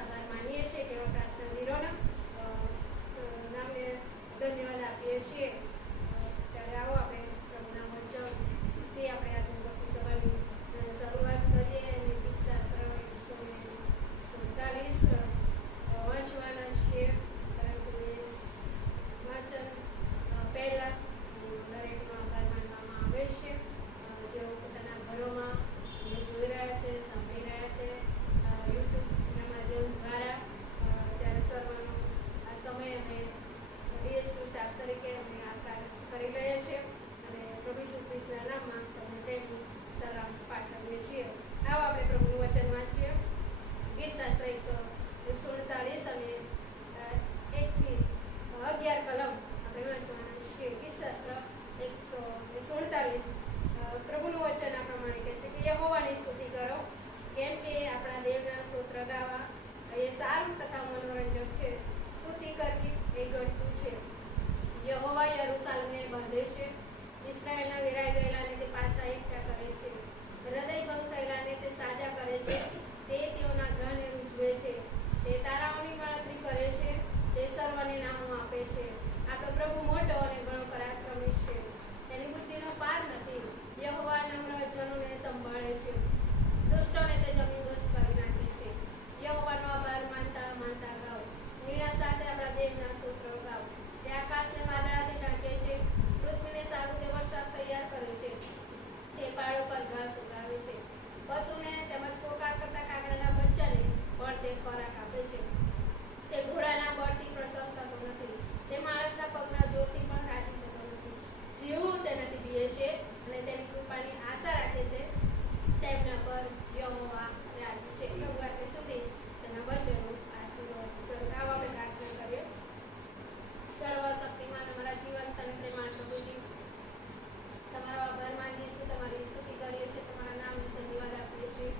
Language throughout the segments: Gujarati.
આભાર માનીએ છીએ કે એવા પ્રાર્થના વીરોના નામને ધન્યવાદ આપીએ છીએ। ત્યારે આવો આપણે પ્રભુના વચનથી આપણે આજની ભક્તિ સભાની શરૂઆત કરીએ અને ગીતશાસ્ત્ર 147 વાંચવાના છીએ, પરંતુ એ વાંચન પહેલાં દરેકનો આભાર માનવામાં આવે છે જેઓ પોતાના ઘરોમાં જોઈ રહ્યા છે, સાંભળી રહ્યા છે યુટ્યુબના માધ્યમ દ્વારા। ત્યારે સર્વનો આ સમય અમે ડીએસપી સ્ટાફ તરીકે અમે આભાર કરી લઈએ છીએ અને પ્રભુ ઈસુ ખ્રિસ્તના નામમાં તમને પ્રેમની સલામ પાઠવીએ છીએ। આવો આપણે પ્રભુનું વચન વાંચીએ। ગીતશાસ્ત્ર 147 અને 1 થી 11 કલમ આપણે વાંચવાના છીએ। ગીતશાસ્ત્ર 147 પ્રભુનું વચન આ પ્રમાણે કહે છે કે યહોવાની સ્તુતિ કરો, કેમ કે આપણા દેવના સ્તોત્ર ગાવા એ સારું તથા મનોરંજક છે। સ્તુતિ કરવી એ ગણતું છે। યહોવા યરૂશાલેમને બાંધે છે, ઇસ્રાયેલના વેરાઈ ગયેલાને તે પાછા એકઠા કરે છે। હૃદયભંગ થયેલાને તે સાજા કરે છે, તે તેઓના ઘરને રૂજવે છે। તે તારાઓની ગણતરી કરે છે, તે સર્વને નામો આપે છે। આપણો પ્રભુ મોટો અને ઘણો પરાક્રમી છે, તેની બુદ્ધિનો પાર નથી। યહોવા નમ્ર જનોને સંભાળે છે, દુષ્ટોને તે જમીનદોસ્ત કરી નાખે છે। યહોવાનો આભાર માનતા માનતા ગાઓ, વીણા સાથે આપણા દેવના સ્તોત્રો ગાઓ। તે આકાશને વાદળાથી ઢાંકે છે, પૃથ્વીને સારું તે વરસાદ તૈયાર કરે છે। તે પાળો પર ઘાસ ઉગાવે છે, પશુને તેમજ પોકાર કરતા કાગડાના બચ્ચાને પણ તે ખોરાક આપે છે। તે ઘોડાના બળથી પ્રસન્ન થતો નથી, તે માણસના પગના જોરથી પણ રાજી થતો નથી। જેઓ તેનાથી બીએ છે અને તેની કૃપાની આશા રાખે છે, તેમના પર યહોવા રાજી છે। પ્રભુ આપણે સુધી તેના વચનો આશીર્વાદ કરો। આવો આપણે પ્રાર્થના કરીએ। સર્વશક્તિમાન અમારા જીવન તને પ્રેમાળ પ્રભુજી, તમારો આભાર માનીએ છીએ, તમારી સ્તુતિ કરીએ છીએ, તમારા નામને ધન્યવાદ આપીએ છીએ,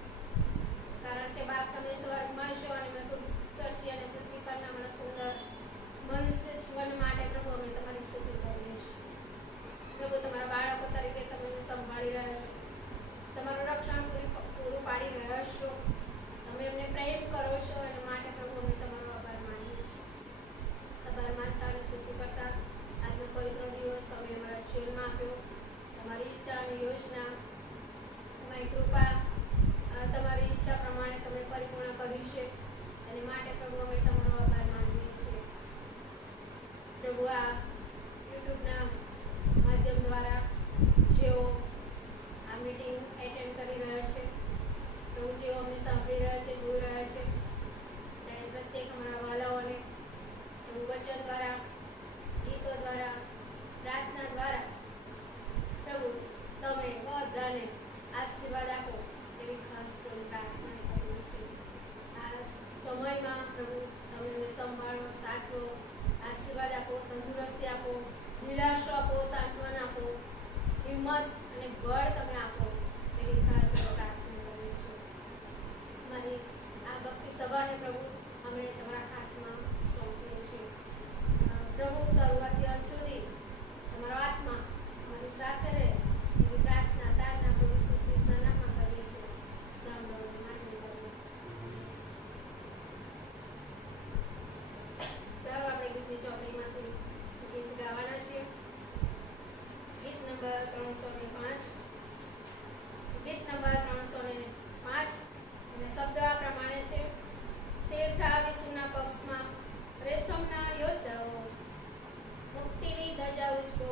કારણ કે બાપ તમે સ્વર્ગમાં છો અને મેં કરશી અને પૃથ્વી પરના અમારા સુંદર મનુષ્ય જીવન માટે પ્રભુ અમે તમારી સ્તુતિ કરીએ છીએ। પ્રભુ તમારા બાળકો તરીકે તમે સંભાળી રહ્યા છો, તમારું રક્ષણ પૂરું પાડી રહ્યા છો, તમે એમને પ્રેમ કરો છો અને માટે પ્રભુ અમે તમારો આભાર માનીએ છીએ। આભાર માનતા અને સ્તુતિ કરતા આજનો પવિત્ર દિવસ તમે અમારા જીવનમાં આપ્યો। તમારી ઈચ્છા અને યોજના, તમારી કૃપા, તમારી ઈચ્છા પ્રમાણે તમે પરિપૂર્ણ કર્યું છે, અને માટે પ્રભુ અમે તમારો આભાર માનીએ છીએ। પ્રભુ આ યુટ્યુબના માધ્યમ દ્વારા જેઓ આ મીટિંગ એટેન્ડ કરી રહ્યા છે, પ્રભુ જેઓ અમને સાંભળી રહ્યા છે, જોઈ રહ્યા છે, ત્યારે પ્રત્યેક અમારા વાલાઓને પ્રભુ વચન દ્વારા, ગીતો દ્વારા, પ્રાર્થના દ્વારા પ્રભુ તમે બધાને આશીર્વાદ આપો એવી ખાસ કરી પ્રાર્થના કરીએ છીએ। આ સમયમાં પ્રભુ તમે એમને સંભાળો, સાચવો, આશીર્વાદ આપો, તંદુરસ્તી આપો, દિલાસો આપો, સાંત્વન આપો, હિંમત અને બળ તમે આપો એવી ખાસ પ્રાર્થના કરીએ છીએ। અમારી આ ભક્તિ સભાને પ્રભુ અમે તમારા હાથમાં સોંપીએ છીએ। પ્રભુ શરૂઆતથી અંત સુધી તમારો આત્મા અમારી સાથે રહે એવી પ્રાર્થના તારના પ્રભુ ઈસુ ખ્રિસ્તના નામમાં કરીએ છીએ। સાંભળો અને માન્ય કરો। સારું, આપણે ગીતની ચોપડીમાંથી ગીત ગાવાના છીએ। ગીત નંબર 305, ગીત નંબર 305 અને શબ્દ આ પ્રમાણે છે। સ્થિર થા વિષ્ણુના પક્ષમાં, રેશમના યોદ્ધાઓ, મુક્તિની ધજા ઉચકો,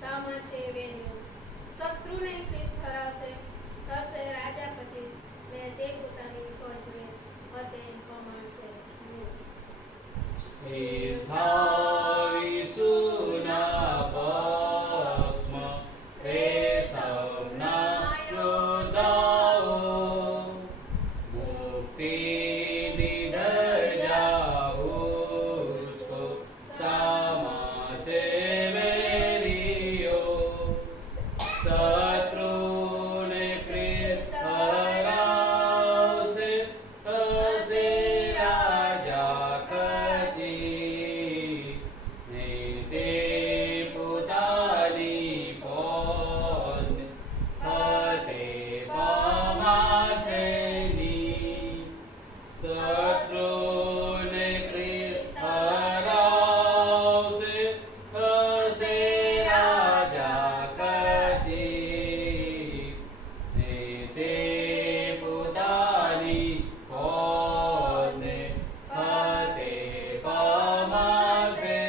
સામા છે વેરીઓ, શત્રુને ખ્રિસ્ત હરાવશે, થશે રાજા પછી, ને તે પોતાની ફોજને ફતે પમાડશે। સ્થિર થા વિષ્ણુના પક્ષમાં, રેશમના યોદ્ધાઓ, મુક્તિની ધજા ઉચકો, સામા છે વેરીઓ, શત્રુને ખ્રિસ્ત હરાવશે, થશે રાજા ખચી, ને તે પોતાની ફોજને ફતે પમાડશે ની। શત્રુને ક્રિસ્ત હરાવશે, હશે રાજા કજી. ને તે પોતાની ફોજને ફતેહ પમાડશેની.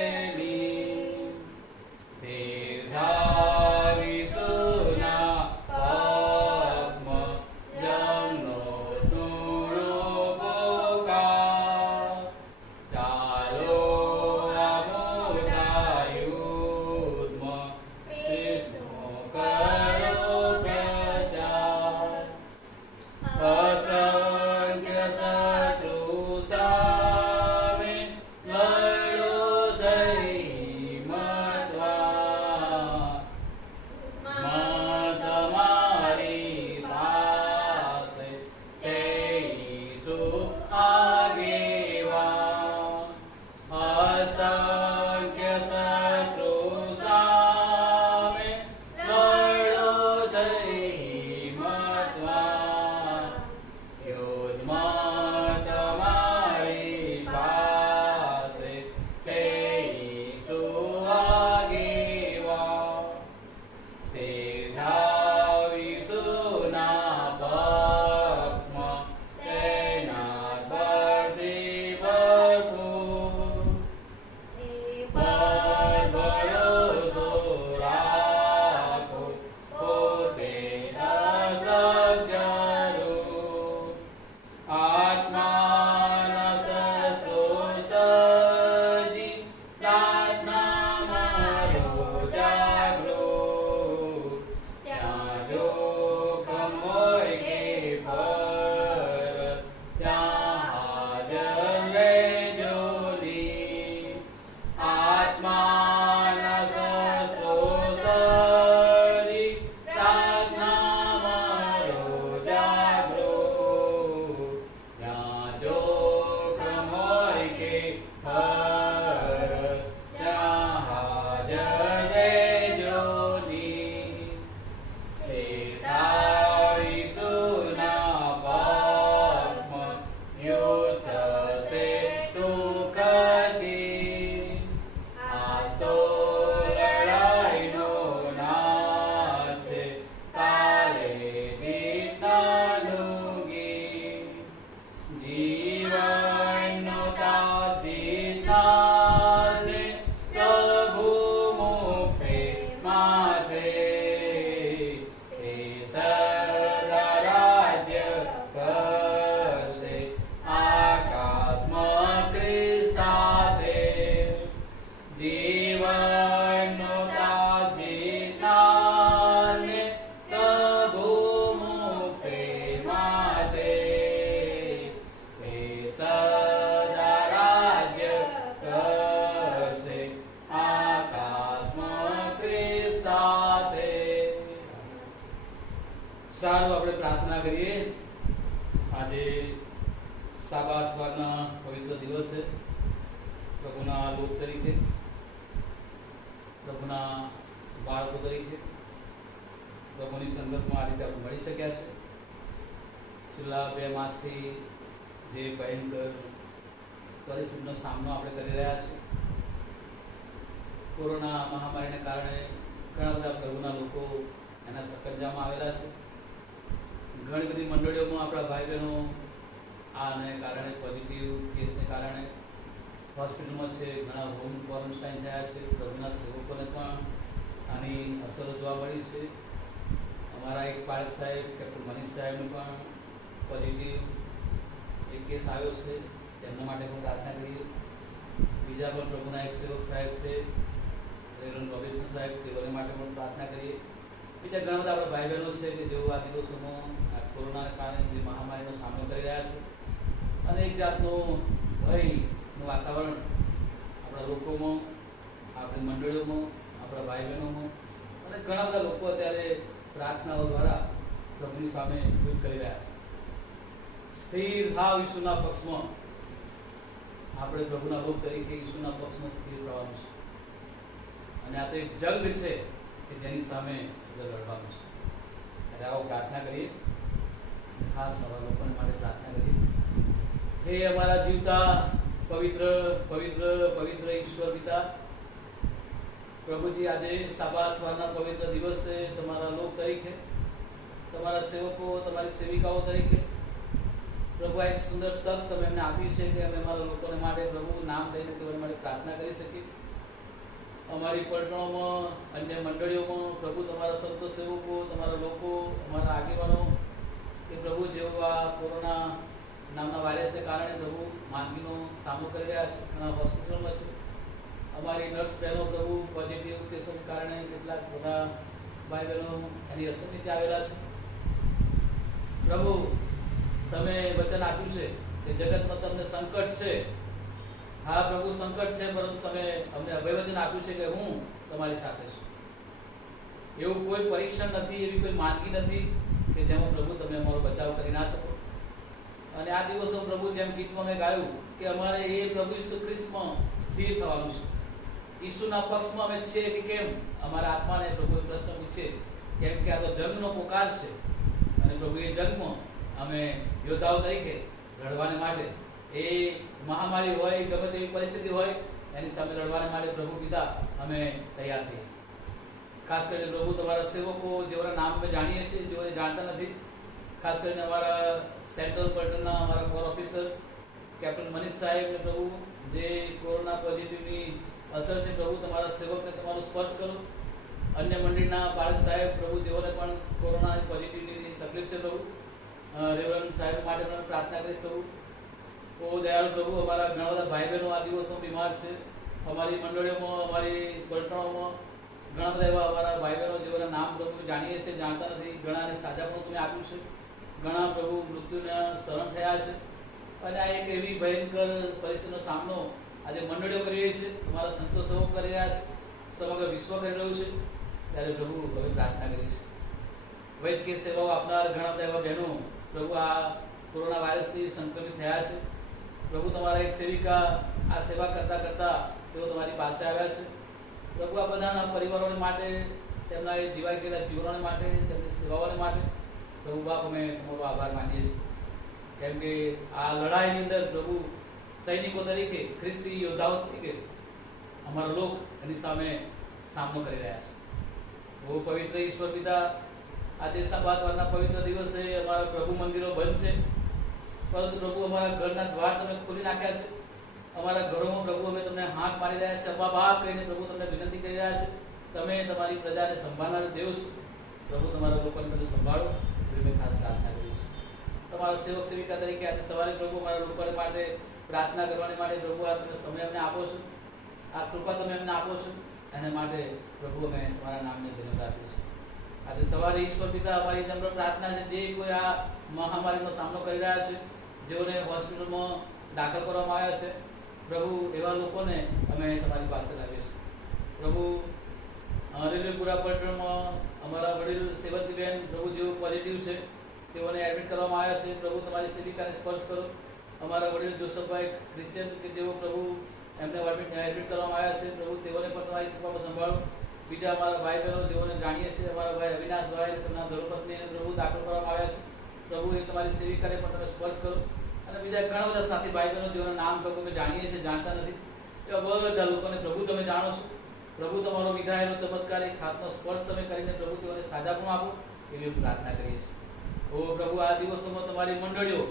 દીર્ઘાયુષ્યના પક્ષમાં જંગનો સૂણો પોકાર. ચાલો આ મોટા યુદ્ધમાં ક્રિસ્તનો કરો પ્રચાર. અસંખ્ય શત્રુ સામે લડો હિંમતવાન. તમારી પાસે છે ઈસુ આગેવાન. અસંખ્ય શત્રુ સામે લડો હિંમતવાન. યુદ્ધમાં તમારી પાસે છે ઈસુ આગેવાન. ઈસુના પક્ષમાં તેના બળથી ભરપૂર. પર ભરોસો રાખો, પોતે અસજ્જરૂ. આત્માના શસ્ત્રો સજી, પ્રાર્થનામાં રહો જાગૃત. ત્યાં જોખમ હોય કે ભરત, ત્યાં હાજર રહેજો ની. આત્માના શસ્ત્રો સજી, પ્રાર્થનામાં રહો જાગૃત. ત્યાં જોખમ હોય કે ભરત, ત્યાં હાજર રહેજો ની. સ્થિરતા ઈસુના પક્ષમાં યુદ્ધ થશે ટૂંકથી. આજ તો લડાઈનો નાદ છે, કાલે જીતનારું ગીત. જીવનનો તાજ જીતનારને પ્રભુ મૂકશે માથે. તે સદા રાજ્ય કરશે આકાશમાં ક્રિસ્ત સાથે. જીવનનો તાજ જીતનારને પ્રભુ મૂકશે માથે. તે સદા રાજ્ય કરશે આકાશમાં ક્રિસ્ત સાથે. સારું, આપણે પ્રાર્થના કરીએ. આજે સાબાથવારના પવિત્ર દિવસ છે. પ્રભુના લોક તરીકે, પ્રભુના બાળકો તરીકે પ્રભુની સંગતમાં આ રીતે આપણે મળી શક્યા છે. છેલ્લા 2 માસથી જે ભયંકર પરિસ્થિતિનો સામનો આપણે કરી રહ્યા છીએ, કોરોના મહામારીને કારણે ઘણા બધા પ્રભુના લોકો એના સકંજામાં આવેલા છે. ઘણી બધી મંડળીઓમાં આપણા ભાઈ બહેનો આને કારણે, પોઝિટિવ કેસને કારણે હોસ્પિટલમાં છે. ઘણા હોમ ક્વોરન્ટાઇન થયા છે. પ્રભુના સેવકોને પણ આની અસરો જોવા મળી છે. અમારા એક પાળક સાહેબ, કેપ્ટન મનીષ સાહેબને પણ પોઝિટિવ એક કેસ આવ્યો છે. તેમના માટે પણ પ્રાર્થના કરીએ. બીજા પણ પ્રભુના એક સેવક સાહેબ છે, રેવરેન્ડ રોબિન્સન સાહેબ, તેઓને માટે પણ પ્રાર્થના કરીએ. બીજા ઘણા બધા આપણા ભાઈ બહેનો છે કે જેઓ આ દિવસોમાં આ કોરોનાના કારણે જે મહામારીનો સામનો કરી રહ્યા છે અને એક જાતનું ભયનું વાતાવરણ આપણા લોકોમાં, આપણી મંડળીઓમાં, આપણા ભાઈ બહેનોમાં અને ઘણા બધા લોકો અત્યારે પ્રાર્થનાઓ દ્વારા પ્રભુની સામે યુદ્ધ કરી રહ્યા છે. સ્થિર થાવ ઈસુના પક્ષમાં. આપણે પ્રભુના ભક્ત તરીકે ઈસુના પક્ષમાં સ્થિર રહેવાનું છે. અને આ તો એક જંગ છે કે જેની સામે લડવાનું છે. એટલે આવો પ્રાર્થના કરીએ. ખાસ આવા લોકોને માટે પ્રાર્થના કરીએ. હે અમારા જીવતા પવિત્ર પવિત્ર પવિત્ર ઈશ્વર પિતા, પ્રભુજી આજે સાબાત વારના પવિત્ર દિવસે તમારા લોક તરીકે, તમારા સેવકો, તમારી સેવિકાઓ તરીકે પ્રભુ આ એક સુંદર તક તમે એમને આપી છે કે અમે અમારા લોકોને માટે પ્રભુ નામ લઈને તેઓને માટે પ્રાર્થના કરી શકીએ. અમારી પલટણોમાં, અન્ય મંડળીઓમાં પ્રભુ તમારા સંતો સેવકો, તમારા લોકો, અમારા આગેવાનો કે પ્રભુ જેઓ આ કોરોના નામના વાયરસને કારણે પ્રભુ માંદગીનો સામનો કરી રહ્યા છે, ઘણા હોસ્પિટલમાં છે. અમારી નર્સ બહેનો પ્રભુ પોઝિટિવ કેસોને કારણે કેટલાક બધા ભાઈ બહેનો એની અસર નીચે આવેલા છે. પ્રભુ તમે વચન આપ્યું છે કે જગતમાં તમને સંકટ છે. હા પ્રભુ સંકટ છે, પરંતુ તમે અમને અભયવચન આપ્યું છે કે હું તમારી સાથે છું. એવું કોઈ પરીક્ષણ નથી, એવી કોઈ માંદગી નથી કે જેમાં પ્રભુ તમે અમારો બચાવ કરી ના શકો. અને આ દિવસો પ્રભુ જેમ ગીતમાં મેં ગાયું કે અમારે એ પ્રભુ ઈસુ ખ્રિસ્તમાં સ્થિર થવાનું છે. ઈસુના પક્ષમાં અમે છીએ કે કેમ, અમારા આત્માને પ્રભુએ પ્રશ્ન પૂછે, કેમ કે આ તો જંગનો પોકાર છે અને પ્રભુ એ જંગમાં અમે યોદ્ધાઓ તરીકે લડવાને માટે, એ મહામારી હોય, ગમે તેવી પરિસ્થિતિ હોય, એની સામે લડવાને માટે પ્રભુ પિતા અમે તૈયાર થઈએ. ખાસ કરીને પ્રભુ તમારા સેવકો જેઓના નામ અમે જાણીએ છીએ, જેઓને જાણતા નથી, ખાસ કરીને અમારા સેન્ટ્રલ પલટનના અમારા કોર ઓફિસર કેપ્ટન મનીષ સાહેબને પ્રભુ જે કોરોના પોઝિટિવની અસર છે, પ્રભુ તમારા સેવકને તમારું સ્પર્શ કરો. અન્ય મંડળીના પાળક સાહેબ પ્રભુ જેઓને પણ કોરોનાની પોઝિટિવની તકલીફ છે, પ્રભુ રેવરન સાહેબ માટે પણ પ્રાર્થના કરીશ પ્રભુ. ઓ દયાળુ પ્રભુ, અમારા ઘણા બધા ભાઈ બહેનો આ દિવસો બીમાર છે. અમારી મંડળીઓમાં, અમારી પલટણોમાં ઘણા બધા એવા અમારા ભાઈ બહેનો જેઓના નામ પ્રભુ જાણીએ છીએ, જાણતા નથી. ઘણાને સાજાપણું તમે આપ્યું છે, ઘણા પ્રભુ મૃત્યુના શરણ થયા છે. અને આ એક એવી ભયંકર પરિસ્થિતિનો સામનો આજે મંડળીઓ કરી રહી છે, તમારા સંતો સેવકો કરી રહ્યા છે, સમગ્ર વિશ્વ કરી રહ્યું છે. ત્યારે પ્રભુ હવે પ્રાર્થના કરીએ છીએ, વૈદ્યકીય સેવાઓ આપનાર ઘણા બધા એવા બહેનો પ્રભુ આ કોરોના વાયરસથી સંક્રમિત થયા છે. પ્રભુ તમારા એક સેવિકા આ સેવા કરતા કરતા તેઓ તમારી પાસે આવ્યા છે. પ્રભુ આ બધાના પરિવારોને માટે, તેમના એ જીવાઈ ગયેલા જીવનોને માટે, તેમની સેવાઓને માટે પ્રભુ બાપ અમે તમારો આભાર માનીએ છીએ. કેમ કે આ લડાઈની અંદર પ્રભુ સૈનિકો તરીકે, ખ્રિસ્તી યોદ્ધાઓ તરીકે અમારા લોક એની સામે સામનો કરી રહ્યા છે. બહુ પવિત્ર ઈશ્વર પિતા, આજે સાબાત વારના પવિત્ર દિવસે અમારા પ્રભુ મંદિરો બંધ છે, પરંતુ પ્રભુ અમારા ઘરના દ્વાર તમે ખોલી નાખ્યા છે. અમારા ઘરોમાં પ્રભુ અમે તમને હાથ મારી રહ્યા છે, અબ્બા બાપ કહીને પ્રભુ તમને વિનંતી કરી રહ્યા છે. તમે તમારી પ્રજાને સંભાળનાર દેવ છો. પ્રભુ તમારા લોકોને તમે સંભાળો એવી મેં ખાસ પ્રાર્થના કરી છે. તમારા સેવક સેવિકા તરીકે આજે સવારે પ્રભુ અમારા લોકોને માટે પ્રાર્થના કરવાની માટે પ્રભુ આ તમે સમય અમને આપો છો, આ કૃપા તમે અમને આપો છો, એના માટે પ્રભુ અમે તમારા નામને ધન્યવાદ આપીએ છીએ. આજે સવારે ઈશ્વર પિતા અમારી નમ્ર પ્રાર્થના છે, જે કોઈ આ મહામારીનો સામનો કરી રહ્યા છે, જેઓને હોસ્પિટલમાં દાખલ કરવામાં આવ્યા છે, પ્રભુ એવા લોકોને અમે તમારી પાસે લાવીએ છીએ. પ્રભુ રેલવેપુરા પલટણમાં અમારા વડીલ સેવંતીબેન પ્રભુ જેઓ પોઝિટિવ છે, તેઓને એડમિટ કરવામાં આવ્યા છે. પ્રભુ તમારી સેવિકાને સ્પર્શ કરો. અમારા વડીલ જોસફભાઈ ક્રિશ્ચિયન કે જેઓ પ્રભુ એમને એડમિટ કરવામાં આવ્યા છે, પ્રભુ તેઓને પણ તમારી કૃપામાં સંભાળો. બીજા અમારા ભાઈ બહેનો જેઓને જાણીએ છીએ, અમારા ભાઈ અવિનાશભાઈ, તેમના ધર્મપત્નીને પ્રભુ દાખલ કરવામાં આવ્યા છે, પ્રભુ એ તમારી સેવિકાને પણ તમે સ્પર્શ કરો. અને બીજા ઘણા બધા સાથી ભાઈ બહેનો જેઓના નામ પ્રભુ અમે જાણીએ છીએ, જાણતા નથી, એવા બધા લોકોને પ્રભુ તમે જાણો છો. પ્રભુ તમારો વિધાયેલો ચમત્કારિક હાથનો સ્પર્શ તમે કરીને પ્રભુ તેઓને સાજાપણું આપો એવી પ્રાર્થના કરીએ છીએ. ઓ પ્રભુ, આ દિવસોમાં તમારી મંડળીઓ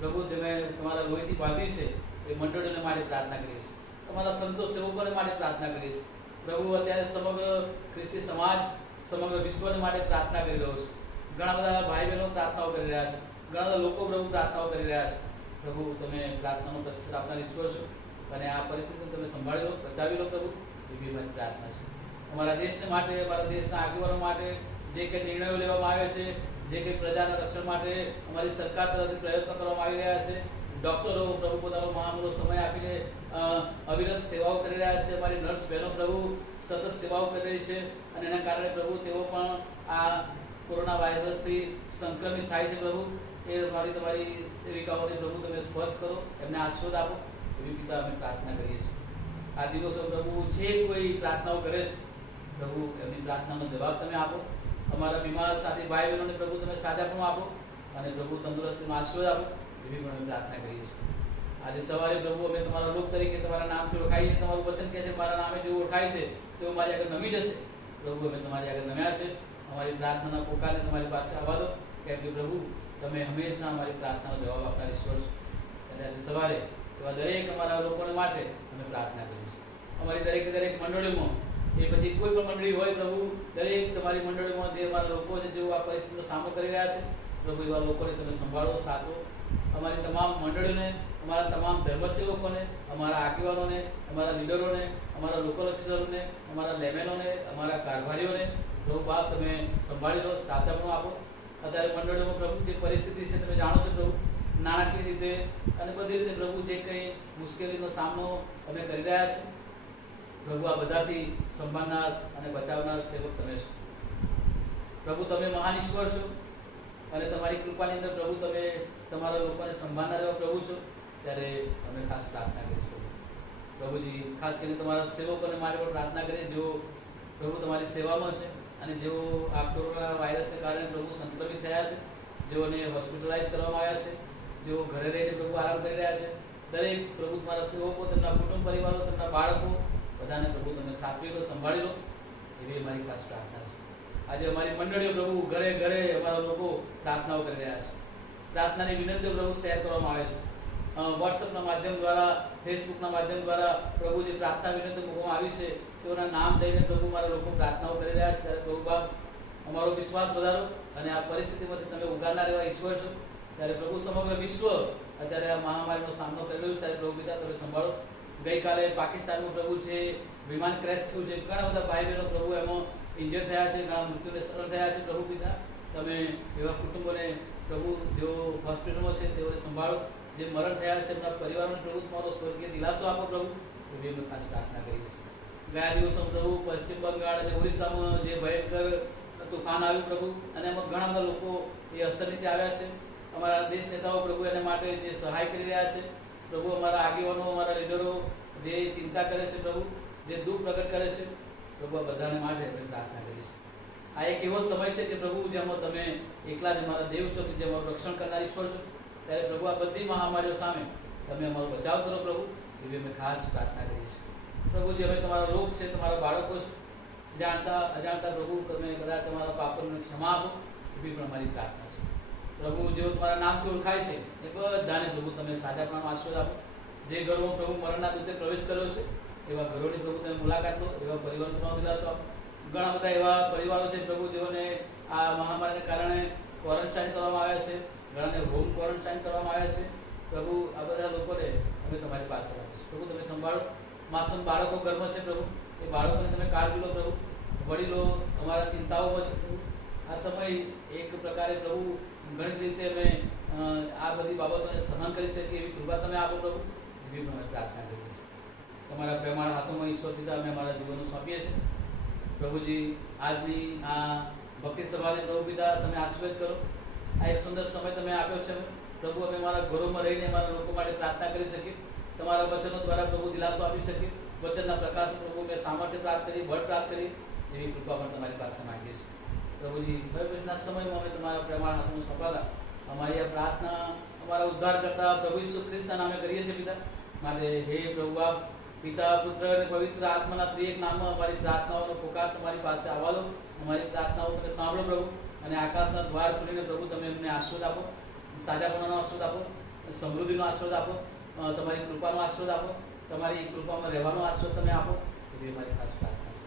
પ્રભુ તમે તમારા લોહીથી બાંધી છે, એ મંડળીઓને માટે પ્રાર્થના કરીએ છીએ. તમારા સંતો સેવકોને માટે પ્રાર્થના કરીએ છીએ. પ્રભુ અત્યારે સમગ્ર ખ્રિસ્તી સમાજ, સમગ્ર વિશ્વને માટે પ્રાર્થના કરી રહ્યો છે. ઘણા બધા ભાઈ બહેનો પ્રાર્થનાઓ કરી રહ્યા છે, ઘણા બધા લોકો પ્રભુ પ્રાર્થનાઓ કરી રહ્યા છે. પ્રભુ તમે પ્રાર્થનાનો પ્રતિષ્ઠા આપનાર ઈશ્વર છો, અને આ પરિસ્થિતિને તમે સંભાળી લો, બચાવી લો પ્રભુ, એવી મારી પ્રાર્થના છે. અમારા દેશને માટે, અમારા દેશના આગેવાનો માટે જે કંઈ નિર્ણયો લેવામાં આવ્યા છે, જે કંઈ પ્રજાના રક્ષણ માટે અમારી સરકાર તરફથી પ્રયત્નો કરવામાં આવી રહ્યા છે, ડૉક્ટરો પ્રભુ પોતાનો મહામૂલો સમય આપીને અવિરત સેવાઓ કરી રહ્યા છે. અમારી નર્સ બહેનો પ્રભુ સતત સેવાઓ કરી રહી છે, અને એના કારણે પ્રભુ તેઓ પણ આ કોરોના વાયરસથી સંક્રમિત થાય છે. પ્રભુ એ તમારી સેવિકાઓને પ્રભુ તમે સ્પર્શ કરો, એમને આશીર્વાદ આપો એવી પિતા અમે પ્રાર્થના કરીએ છીએ. આ દિવસો પ્રભુ જે કોઈ પ્રાર્થનાઓ કરે છે, પ્રભુ એમની પ્રાર્થનાનો જવાબ તમે આપો. અમારા બીમાર સાથી ભાઈ બહેનોને પ્રભુ તમે સાજાપણું આપો, અને પ્રભુ તંદુરસ્તીમાં આશીર્વાદ આપો એવી પણ અમે પ્રાર્થના કરીએ છીએ. આજે સવારે પ્રભુ અમે તમારા લોક તરીકે તમારા નામથી ઓળખાઈએ છીએ. તમારું વચન કહે છે મારા નામે જેવું ઓળખાય છે તેઓ મારી આગળ નમી જશે. પ્રભુ અમે તમારી આગળ નમ્યા છે. અમારી પ્રાર્થનાના પોકારને તમારી પાસે આવવા દો, કેમ કે પ્રભુ તમે હંમેશા અમારી પ્રાર્થનાનો જવાબ આપનાર ઈશ્વર છો. અને આજે સવારે એવા દરેક અમારા લોકોને માટે અમે પ્રાર્થના કરીએ છીએ. અમારી દરેક મંડળીઓમાં, એ પછી કોઈ પણ મંડળી હોય પ્રભુ, દરેક તમારી મંડળીઓમાં જે અમારા લોકો છે જેઓ આ પરિસ્થિતિનો સામનો કરી રહ્યા છે પ્રભુ, એવા લોકોને તમે સંભાળો, સાચવો. અમારી તમામ મંડળીઓને, અમારા તમામ ધર્મસેવકોને, અમારા આગેવાનોને, અમારા લીડરોને, અમારા લોકલ ઓફિસરોને, અમારા લેમેનોને, અમારા કારભારીઓને પ્રભુ બાપ તમે સંભાળી લો, સાચવણું આપો. અત્યારે મંડળીઓમાં પ્રભુ જે પરિસ્થિતિ છે તમે જાણો છો પ્રભુ, નાણાકીય રીતે અને બધી રીતે પ્રભુ જે કંઈ મુશ્કેલીનો સામનો અમે કરી રહ્યા છે પ્રભુ, આ બધાથી સંભાળનાર અને બચાવનાર સેવક તમે છો. પ્રભુ તમે મહાન ઈશ્વર છો અને તમારી કૃપાની અંદર પ્રભુ તમે તમારા લોકોને સંભાળનાર એવા પ્રભુ છો. ત્યારે અમે ખાસ પ્રાર્થના કરીશું પ્રભુજી, ખાસ કરીને તમારા સેવકોને માટે પણ પ્રાર્થના કરીએ જેઓ પ્રભુ તમારી સેવામાં છે અને જેઓ આ કોરોના વાયરસને કારણે પ્રભુ સંક્રમિત થયા છે, જેઓને હોસ્પિટલાઇઝ કરવામાં આવ્યા છે, જેઓ ઘરે રહીને પ્રભુ આરામ કરી રહ્યા છે. દરેક પ્રભુ તમારા સેવકો, તેમના કુટુંબ પરિવારો, તેમના બાળકો બધાને પ્રભુ તમે સાચવી લો, સંભાળી લો, એવી અમારી ખાસ પ્રાર્થના છે. આજે અમારી મંડળીઓ પ્રભુ ઘરે ઘરે અમારા લોકો પ્રાર્થનાઓ કરી રહ્યા છે. પ્રાર્થનાની વિનંતીઓ પ્રભુ શેર કરવામાં આવે છે. વોટ્સઅપના માધ્યમ દ્વારા, ફેસબુકના માધ્યમ દ્વારા પ્રભુ જે પ્રાર્થના વિનંતીઓ મૂકવામાં આવી છે તેઓના નામ દઈને પ્રભુ મારા લોકો પ્રાર્થનાઓ કરી રહ્યા છે. ત્યારે પ્રભુ બાપ અમારો વિશ્વાસ વધારો અને આ પરિસ્થિતિમાંથી તમે ઉગારનાર એવા ઈશ્વર છો. ત્યારે પ્રભુ સમગ્ર વિશ્વ અત્યારે આ મહામારીનો સામનો કરી રહ્યું છે. ત્યારે પ્રભુ પિતા તમે સંભાળો. ગઈકાલે પાકિસ્તાનમાં પ્રભુ જે વિમાન ક્રેશ થયું છે, ઘણા બધા ભાઈ બહેનો પ્રભુ એમાં ઇન્જર થયા છે, ઘણા મૃત્યુને સરળ થયા છે. પ્રભુ પિતા તમે એવા કુટુંબોને પ્રભુ જેઓ હોસ્પિટલમાં છે તેઓને સંભાળો. જે મરણ થયા છે એમના પરિવારોને પ્રભુ તમારો સ્વર્ગીય દિલાસો આપો પ્રભુ, એવી અમે ખાસ પ્રાર્થના કરીએ છીએ. ગયા દિવસો પ્રભુ પશ્ચિમ બંગાળ અને ઓરિસ્સામાં જે ભયંકર તુફાન આવ્યું પ્રભુ, અને એમાં ઘણા બધા લોકો એ અસર નીચે આવ્યા છે. અમારા દેશ નેતાઓ પ્રભુ એને માટે જે સહાય કરી રહ્યા છે પ્રભુ, અમારા આગેવાનો, અમારા લીડરો જે ચિંતા કરે છે પ્રભુ, જે દુઃખ પ્રગટ કરે છે પ્રભુ, આ બધાને માટે અમે પ્રાર્થના કરીએ છીએ. આ એક એવો સમય છે કે પ્રભુ જેમાં તમે એકલા જ અમારા દેવ છો, કે જે અમારું રક્ષણ કરનાર ઈશ્વર છો. ત્યારે પ્રભુ આ બધી મહામારીઓ સામે તમે અમારો બચાવ કરો પ્રભુ, એવી અમે ખાસ પ્રાર્થના કરીએ છીએ. પ્રભુજી અમે તમારા લોક છે, તમારા બાળકો છે, જાણતા અજાણતા પ્રભુ તમે કદાચ અમારા પાપોને ક્ષમા આપો, એવી પણ અમારી પ્રાર્થના છે. પ્રભુ જેઓ તમારા નામથી ઓળખાય છે એ બધાને પ્રભુ તમે સાજાપણાનો આશીર્વાદ આપો. જે ઘરોમાં પ્રભુ મરણના દૂતે પ્રવેશ કર્યો છે એવા ઘરોની પ્રભુ તમે મુલાકાત લો, એવા પરિવારો તમારો દિલાસો આપો. ઘણા બધા એવા પરિવારો છે પ્રભુ જેઓને આ મહામારીને કારણે ક્વોરન્ટાઇન કરવામાં આવ્યા છે, ઘણાને હોમ ક્વોરન્ટાઇન કરવામાં આવ્યા છે. પ્રભુ આ બધા લોકોને અમે તમારી પાસે રાખીશું પ્રભુ, તમે સંભાળો. માસૂમ બાળકો ઘરમાં છે પ્રભુ, એ બાળકોને તમે કાળજી લો પ્રભુ. વડીલો અમારા ચિંતાઓમાં છે પ્રભુ. આ સમય એક પ્રકારે પ્રભુ ઘણી રીતે અમે આ બધી બાબતોને સહન કરી શકીએ એવી કૃપા તમે આપો પ્રભુ, એવી પણ અમે પ્રાર્થના કરીએ છીએ. તમારા પ્રેમાળ હાથોમાં ઈશ્વર પિતા અમે અમારા જીવનો સોંપીએ છીએ પ્રભુજી. આજની આ ભક્તિ સભાને પ્રભુ પિતા તમે આશીર્વાદ કરો. આ એક સુંદર સમય તમે આપ્યો છે પ્રભુ, અમે અમારા ઘરોમાં રહીને અમારા લોકો માટે પ્રાર્થના કરી શકીએ, તમારા વચનો દ્વારા પ્રભુ દિલાસો આપી શકીએ. વચનના પ્રકાશ પ્રભુ મેં સામર્થ્ય પ્રાપ્ત કરી, બળ પ્રાપ્ત કરી, એવી કૃપા પણ તમારી પાસે માંગીએ છીએ પ્રભુજી. હવે પછીના સમયમાં અમે તમારા પ્રેમાળ હાથમાં સોંપાતા અમારી આ પ્રાર્થના અમારા ઉદ્ધાર કરતા પ્રભુ ઈસુ ખ્રિસ્તના નામે કરીએ છીએ પિતા. માટે હે પ્રભુ બાપ, પિતા, પુત્ર અને પવિત્ર આત્માના ત્રિએક નામમાં અમારી પ્રાર્થનાઓનો પુકાર તમારી પાસે આવવા દો. અમારી પ્રાર્થનાઓ તમે સાંભળો પ્રભુ, અને આકાશના દ્વાર ખોલીને પ્રભુ તમે અમને આશીર્વાદ આપો, સાજાપણાનો આશીર્વાદ આપો, સમૃદ્ધિનો આશીર્વાદ આપો, તમારી કૃપાનો આશીર્વાદ આપો, તમારી કૃપામાં રહેવાનો આશીર્વાદ તમે આપો, એવી અમારી ખાસ પ્રાર્થના છે.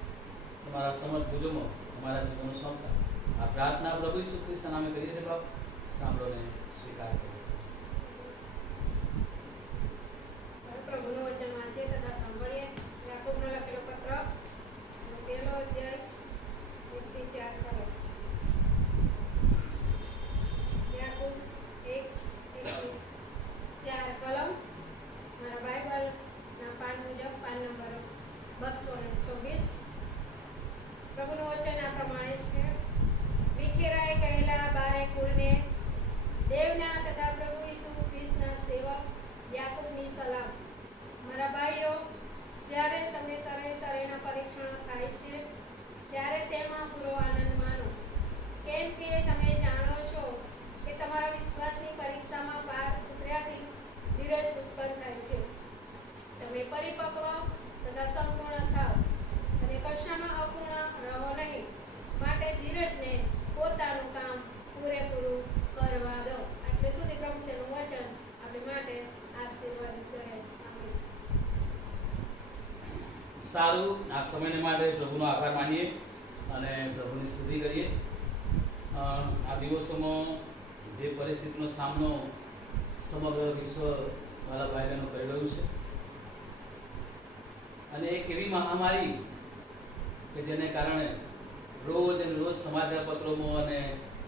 તમારા સમર્થ ભુજોમાં અમારા જીવનો સોંપતા આ પ્રાર્થના પ્રભુ ઈસુ ખ્રિસ્તના નામે કરીએ છીએ બાપ, સાંભળો ને સ્વીકાર કરો. પ્રભુનું વચન વાંચીએ તથા સાંભળીએ. યાકૂબનો લખેલો પત્ર, પહેલો અધ્યાય 1-4 કલમ. યાકૂબ 1:1-4 કલમ. મારા બાઇબલના પાન મુજબ પાન નંબર 226. પ્રભુનું વચન આ પ્રમાણે છે. વિખેરાઈ ગયેલા બારે કુળને દેવના તથા સારું, આ સમયને માટે પ્રભુનો આભાર માનીએ અને પ્રભુની સ્તુતિ કરીએ. આ દિવસોમાં જે પરિસ્થિતિનો સામનો સમગ્ર વિશ્વ વાળા ભાઈ બહેનો કરી રહ્યું છે, અને એક એવી મહામારી કે જેને કારણે રોજ અને રોજ સમાચાર પત્રોમાં અને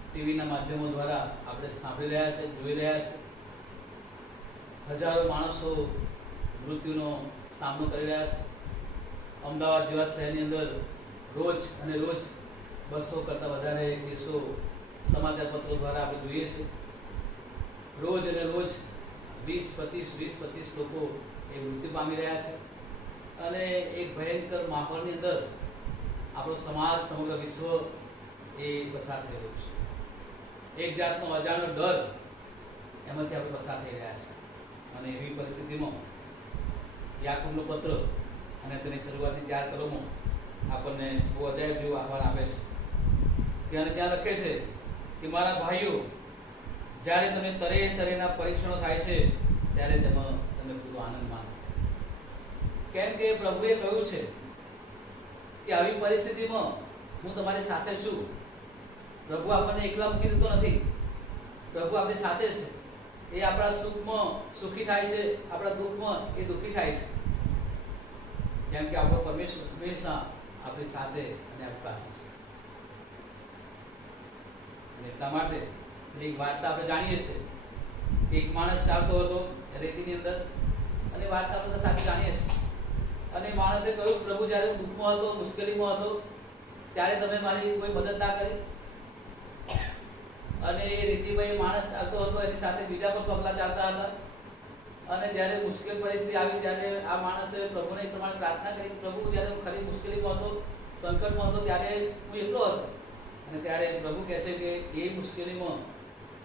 ટીવીના માધ્યમો દ્વારા આપણે સાંભળી રહ્યા છે, જોઈ રહ્યા છે. હજારો માણસો મૃત્યુનો સામનો કરી રહ્યા છે. અમદાવાદ જેવા શહેરની અંદર રોજ અને રોજ 200 કરતાં વધારે કેસો સમાચાર પત્રો દ્વારા આપણે જોઈએ છે. રોજ અને રોજ 20-25 લોકો એ મૃત્યુ પામી રહ્યા છે. અને એક ભયંકર માહોલની અંદર આપણો સમાજ, સમગ્ર વિશ્વ એ પસાર થઈ રહ્યું છે. એક જાતનો અજાણ્યો ડર એમાંથી આપણે પસાર થઈ રહ્યા છે. અને એવી પરિસ્થિતિમાં યાકૂબનો પત્ર અને તેની શરૂઆતની 4 કલમો આપણને બહુ અજાયબ જેવું આહ્વાન આપે છે. ત્યાં લખે છે કે મારા ભાઈઓ, જ્યારે તમે તરેતરેના પરીક્ષણો થાય છે ત્યારે તેમાં તમે પૂરો આનંદ માનો. કેમ કે પ્રભુએ કહ્યું છે કે આવી પરિસ્થિતિમાં હું તમારી સાથે છું. પ્રભુ આપણને એકલા મૂકી દેતો નથી. પ્રભુ આપણી સાથે છે. એ આપણા સુખમાં સુખી થાય છે, આપણા દુઃખમાં એ દુઃખી થાય છે. કેમ કે આપણો પરમેશ્વર હંમેશા આપણી સાથે અને આપણી પાસે છે. અને એટલા માટે એક વાર્તા આપણે જાણીએ છીએ કે એક માણસ ચાલતો હતો રેતીની અંદર, અને વાર્તા આપણે સાથે જાણીએ છીએ. અને માણસે કહ્યું, પ્રભુ, જ્યારે હું દુઃખમાં હતો, મુશ્કેલીમાં હતો, ત્યારે તમે મારી કોઈ મદદ ના કરી. અને એ રીતિભાઈ માણસ ચાલતો હતો, એની સાથે બીજા પણ પગલા ચાલતા હતા. અને જ્યારે મુશ્કેલ પરિસ્થિતિ આવી ત્યારે આ માણસે પ્રભુને એ પ્રમાણે પ્રાર્થના કરી, પ્રભુ, જ્યારે હું ખરી મુશ્કેલીમાં હતો, સંકટમાં હતો, ત્યારે હું એકલો હતો. અને ત્યારે પ્રભુ કહે છે કે એ મુશ્કેલીમાં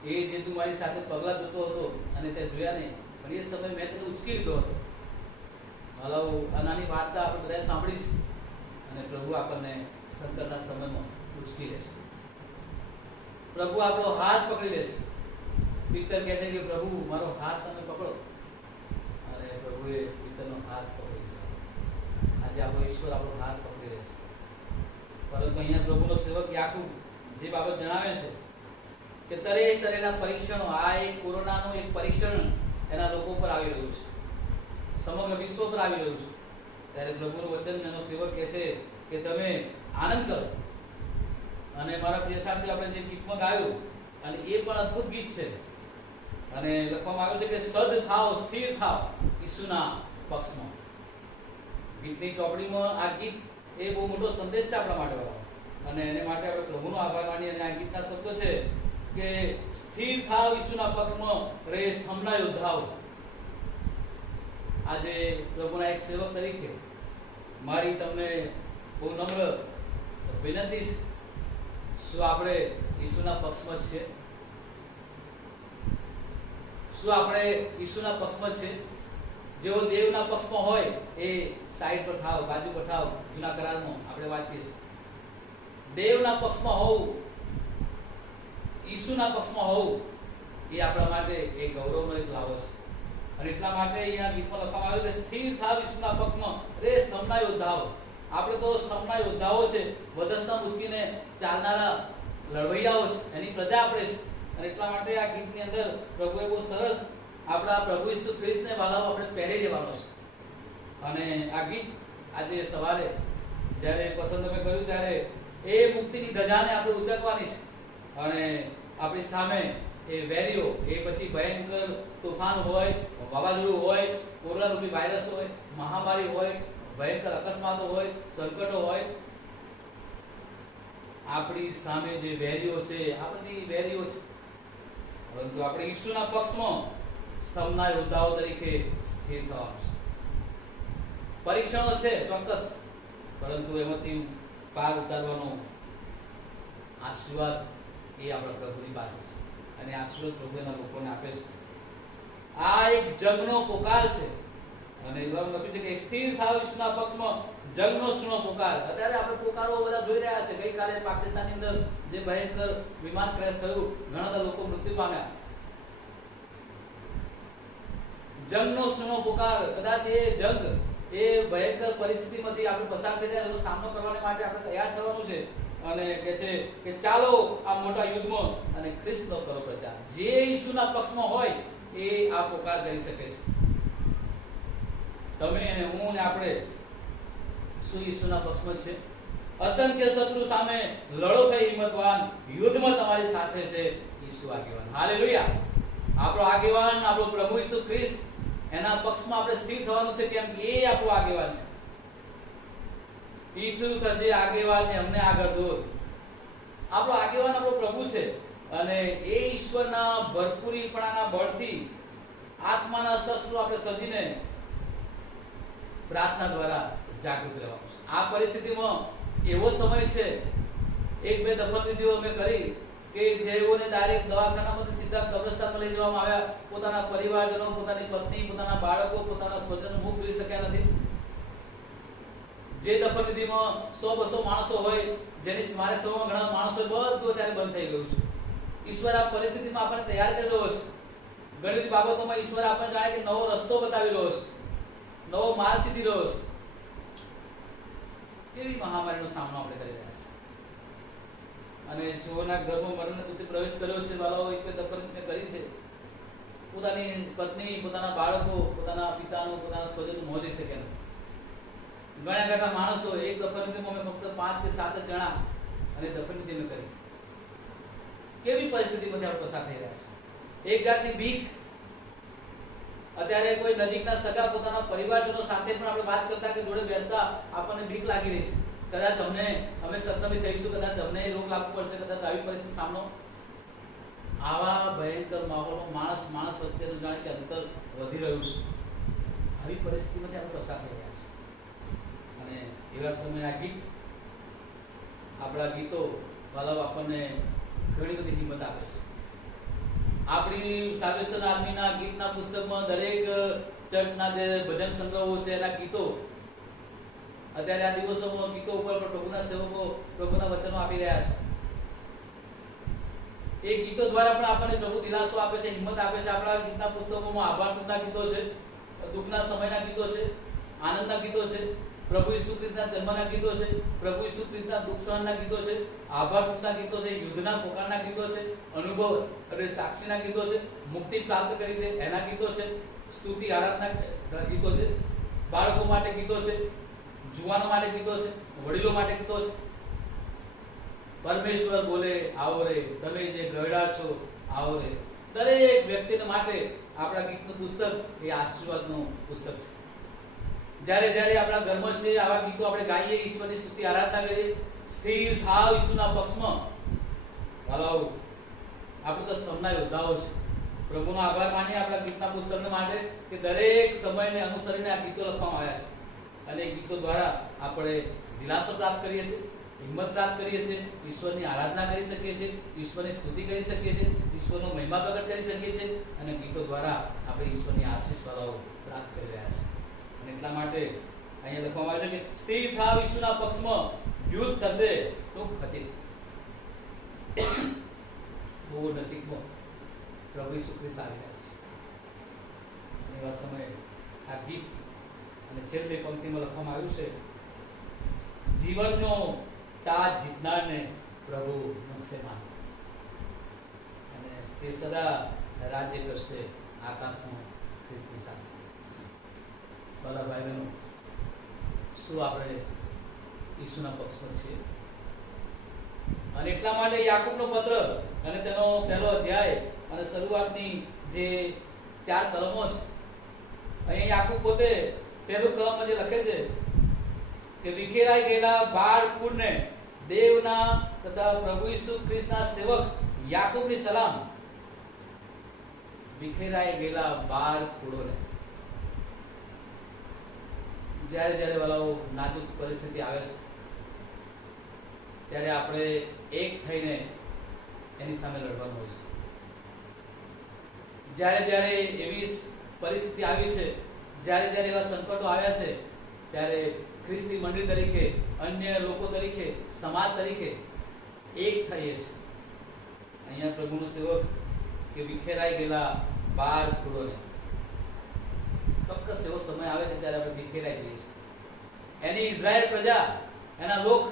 એ જે તું મારી સાથે પગલાં જતો હતો અને તે જોયા નહીં, પણ એ સમય મેં તને ઉચકી લીધો હતો. હલાવ આ નાની વાર્તા આપણે બધાએ સાંભળી છે. અને પ્રભુ આપણને સંકટના સમયમાં ઉચકી લેશે. પ્રભુ આપણો હાથ પકડી લેશે. પિત્તર કહે છે કે પ્રભુ, મારો હાથ તમે પકડો. અને પ્રભુએ પિત્તરનો હાથ પકડી લીધો. આજે આપણો ઈશ્વર આપણો હાથ પકડી લેશે. પરંતુ અહીંયા પ્રભુનો સેવક યાકૂબ જે બાબત જણાવે છે કે તરેતરેના પરીક્ષણો, આ એક કોરોનાનું એક પરીક્ષણ એના લોકો પર આવી રહ્યું છે, સમગ્ર વિશ્વ પર આવી રહ્યું છે. ત્યારે પ્રભુનું વચન એનો સેવક કહે છે કે તમે આનંદ કરો. અને મારા પ્રિય સાથે આપણે જે ગીતમાં ગાયું, અને એ પણ અદ્ભુત ગીત છે. અને લખવામાં આવ્યું છે કે સદ થાવ, સ્થિર થાવ ઈસુના પક્ષમાં. ગીતની ચોપડીમાં આ ગીત એ બહુ મોટો સંદેશ છે આપણા માટે. અને એને માટે આપણે પ્રભુનો આભાર માનીએ. અને આ ગીતના શબ્દો છે કે સ્થિર થાવ ઈસુના પક્ષમાં, રે સ્તંભના યોદ્ધાઓ. આજે પ્રભુના એક સેવક તરીકે મારી તમને બહુ નમ્ર વિનંતી છે, શું આપણે ઈસુના પક્ષમાં છીએ? શું આપણે ઈસુના પક્ષમાં છીએ? જેઓ દેવના પક્ષમાં હોય એ સાઈડ પર થાવ, બાજુ પર થાવ. જૂના કરારમાં આપણે વાંચીએ છીએ. દેવના પક્ષમાં હોવું, ઈસુના પક્ષમાં હોવું, એ આપણા માટે એક ગૌરવનો એક લાવો છે. અને એટલા માટે અહીંયા ગીતમાં લખવામાં આવ્યું કે સ્થિર થાવ ઈસુના પક્ષમાં, રે સ્તંભના યોદ્ધાઓ. આપણે તો સ્તંભના યોદ્ધાઓ છે, વધસ્તંભ ઉચકીને ચાલનારા લડવૈયાઓ છે, એની પ્રજા આપણે છે. અને એટલા માટે આ ગીતની અંદર પ્રભુએ બહુ સરસ આપણા પ્રભુ ઈસુ ખ્રિસ્તને વાલાઓ આપણે પહેરી લેવાનો છે. અને આ ગીત આજે સવારે જ્યારે પસંદ અમે કર્યું ત્યારે એ મુક્તિની ધજાને આપણે ઉચકવાની છે. અને આપણી સામે એ વેરીઓ, એ પછી ભયંકર તોફાન હોય, વાવાઝોડું હોય, કોરોના રૂપી વાયરસ હોય, મહામારી હોય, ભયંકર અકસ્માતો હોય, સંકટો હોય, આપણી સામે જે વેરીઓ છે, આ બધી વેરીઓ છે. પરંતુ આપણે ઈસુના પક્ષમાં સ્તંભના યોદ્ધાઓ તરીકે સ્થિર થવાનું છે. પરીક્ષણો છે ચોક્કસ, પરંતુ એમાંથી પાર ઉતારવાનો આશીર્વાદ એ આપણા પ્રભુની પાસે છે. અને આશીર્વાદ પ્રભુ એના લોકોને આપે છે. આ એક જંગનો પોકાર છે. અને લખ્યું છે કે સ્થિર થાવ ઈસુના પક્ષમાં, જંગનો સુનો પોકાર. અત્યારે આપણે પોકારો બધા જોઈ રહ્યા છે. ગઈકાલે પાકિસ્તાનની અંદર જે ભયંકર વિમાન ક્રેશ થયું, ઘણા બધા લોકો મૃત્યુ પામ્યા. જંગનો સુનો પોકાર. કદાચ એ જંગ એ ભયંકર પરિસ્થિતિમાંથી આપણે પસાર થઈ રહ્યા એનો સામનો કરવા માટે આપણે તૈયાર થવાનું છે. અને કહે છે કે ચાલો આ મોટા યુદ્ધમાં અને ખ્રિસ્તનો કરો પ્રચાર. જે ઈસુના પક્ષમાં હોય એ આ પોકાર કરી શકે છે. તમે અને હું ને આપણે શું ઈસુના પક્ષમાં છે? અસંખ્ય શત્રુ સામે લડો થઈ હિંમતવાન, યુદ્ધમાં તમારી સાથે છે ઈસુ આગેવાન. હાલેલુયા. આપણો આગેવાન આપણો પ્રભુ ઈસુ ખ્રિસ્ત, એના પક્ષમાં આપણે સ્થિર થવાનું છે. કેમ કે એ આપણો આગેવાન છે. ઈસુ થજે આગેવાન ને અમને આગળ દોર. આપણો આગેવાન આપણો પ્રભુ છે અને એ ઈશ્વરના ભરપૂરીપણાના બળથી આત્માના શસ્ત્રો આપણે સજીને પ્રાર્થના દ્વારા જાગૃત રહેવાનું છે. આ પરિસ્થિતિમાં એવો સમય છે, એક બે દફન વિધિઓ અમે કરી કે જેઓને ડાયરેક્ટ દવાખાનામાંથી સીધા કબ્રસ્તાનમાં લઈ જવામાં આવ્યા. પોતાના પરિવારજનો, પોતાની પત્ની, પોતાના બાળકો, પોતાના સ્વજનો મુખ જોઈ શક્યા નથી. જે દફન વિધિમાં 100-200 માણસો હોય, જેની સ્મારક સભામાં ઘણા માણસો હોય, બધું અત્યારે બંધ થઈ ગયું છે. ઈશ્વર આ પરિસ્થિતિમાં આપણને તૈયાર કરી રહ્યો છે. ઘણી બધી બાબતોમાં ઈશ્વર આપણને જાણે કે નવો રસ્તો બતાવી રહ્યો છે, નવો માર્ગ ચીંધી રહ્યો છે. કેવી મહામારીનો સામનો આપણે કરી રહ્યા છીએ. અને જેઓના ઘરમાં મરણને દૂતે પ્રવેશ કર્યો છે, વાલાઓ એક બે દફન મેં કરી છે, પોતાની પત્ની, પોતાના બાળકો, પોતાના પિતાનું, પોતાના સ્વજનનું મોં જોઈ શક્યા નથી. ઘણા ઘણા માણસો એક દફન વિધિમાં અમે ફક્ત 5 કે 7 જણા અને દફન વિધિ મેં કરી. કેવી પરિસ્થિતિમાંથી આપણે પસાર થઈ રહ્યા છે. એક જાતની બીક. અત્યારે કોઈ નજીકના સગા પોતાના પરિવારજનો સાથે પણ આપણે વાત કરતા કે જોડે બેસતા આપણને બીક લાગી રહી છે. કદાચ અમે સંક્રમિત થઈશું, કદાચ અમને રોગ લાગુ પડશે, કદાચ આવી પરિસ્થિતિ સામનો. આવા ભયંકર માહોલમાં માણસ વચ્ચેનું જાણે કે અંતર વધી રહ્યું છે. આવી પરિસ્થિતિમાંથી આપણે પસાર થઈ રહ્યા છે. અને એવા સમયે આ ગીત, આપણા ગીતો વાલાઓ આપણને ઘણી બધી હિંમત આપે છે. આપણી સાલ્વેશન આર્મીના ગીતના પુસ્તકમાં દરેક ચર્ચના જે ભજન સંગ્રહો છે એના ગીતો અત્યારે આ દિવસોમાં ગીતો ઉપર પણ પ્રભુના સેવકો પ્રભુના વચનો આપી રહ્યા છે. એ ગીતો દ્વારા પણ આપણને પ્રભુ દિલાસો આપે છે, હિંમત આપે છે. આપણા ગીતના પુસ્તકોમાં આભાર સ્તુતિના ગીતો છે, દુઃખના સમયના ગીતો છે, આનંદના ગીતો છે, પ્રભુ ઈસુ ખ્રિસ્તના જન્મના ગીતો છે, પ્રભુ ઈસુ ખ્રિસ્તના દુઃખ સહનના ગીતો છે, આભાર સ્તુતિના ગીતો છે, યુદ્ધના પોકારના ગીતો છે, અનુભવ અને સાક્ષીના ગીતો છે, મુક્તિ પ્રાપ્ત કરી છે એના ગીતો છે, સ્તુતિ આરાધના ગીતો છે, બાળકો માટે ગીતો છે, જુવાનો માટે ગીતો છે, વડીલો માટે ગીતો છે. પરમેશ્વર બોલે આવો રે, તમે જે ગયડા છો આવો રે. દરેક વ્યક્તિને માટે આપણા ગીતનું પુસ્તક એ આશીર્વાદનું પુસ્તક છે. જ્યારે જ્યારે આપણા ઘરમાં છે આવા ગીતો આપણે ગાઈએ, ઈશ્વરની સ્તુતિ આરાધના કરીએ, સ્થિર થાવ ઈસુના પક્ષમાં. વાલાઓ, આપણે તો સ્તંભના યોદ્ધાઓ છે. પ્રભુનો આભાર માનીએ આપણા ગીતના પુસ્તકને માટે કે દરેક સમયને અનુસરીને આ ગીતો લખવામાં આવ્યા છે. અને ગીતો દ્વારા આપણે દિલાસો પ્રાપ્ત કરીએ છીએ, હિંમત પ્રાપ્ત કરીએ છીએ, ઈશ્વરની આરાધના કરી શકીએ છીએ, ઈશ્વરની સ્તુતિ કરી શકીએ છીએ, ઈશ્વરનો મહિમા પ્રગટ કરી શકીએ છીએ. અને ગીતો દ્વારા આપણે ઈશ્વરની આશીષ વાળાઓ પ્રાપ્ત કરી રહ્યા છીએ. અને એટલા માટે અહીંયા લખવામાં આવ્યું છે કે સ્થિર થાવ ઈસુના પક્ષમાં, યુદ્ધ થશે ટૂંક ખચિત. બહુ નજીકમાં પ્રભુ ઈસુ ખ્રિસ્ત આવી રહ્યા છે. અને એવા સમયે આ ગીત અને છેલ્લી પંક્તિમાં લખવામાં આવ્યું છે, જીવનનો તાજ જીતનારને પ્રભુ મુકશે માથે, અને તે સદા રાજ્ય કરશે આકાશમાં ખ્રિસ્તની સાથે. ભલા ભાઈ બહેનો, શું આપણે ઈસુના પક્ષમાં છીએ? અને એટલા માટે યાકૂબનો પત્ર અને તેનો પહેલો અધ્યાય અને શરૂઆતની જે 4 કલમો છે, અહીં યાકૂબ પોતે પહેલું કલમમાં જે લખે છે કે વિખેરાઈ ગયેલા બાળ કુળને દેવના તથા પ્રભુ ઈસુ ખ્રિસ્તના સેવક યાકૂબની સલામ. વિખેરાઈ ગયેલા બાળ કુળોને. જ્યારે જ્યારે વાલાઓ નાજુક પરિસ્થિતિ આવે છે ત્યારે આપણે એક થઈને એની સામે લડવાનું હોય છે. જ્યારે જ્યારે એવી પરિસ્થિતિ આવી છે, જ્યારે જ્યારે એવા સંકટો આવ્યા છે, ત્યારે ખ્રિસ્તી મંડળી તરીકે, અન્ય લોકો તરીકે, સમાજ તરીકે એક થઈએ છીએ. અહીંયા પ્રભુનું સેવક કે વિખેરાઈ ગયેલા બાળ કુળોને. ચોક્કસ એવો સમય આવે છે ત્યારે આપણે વિખેરાઈ જઈએ છીએ. એની ઇઝરાયલ પ્રજા, એના લોક,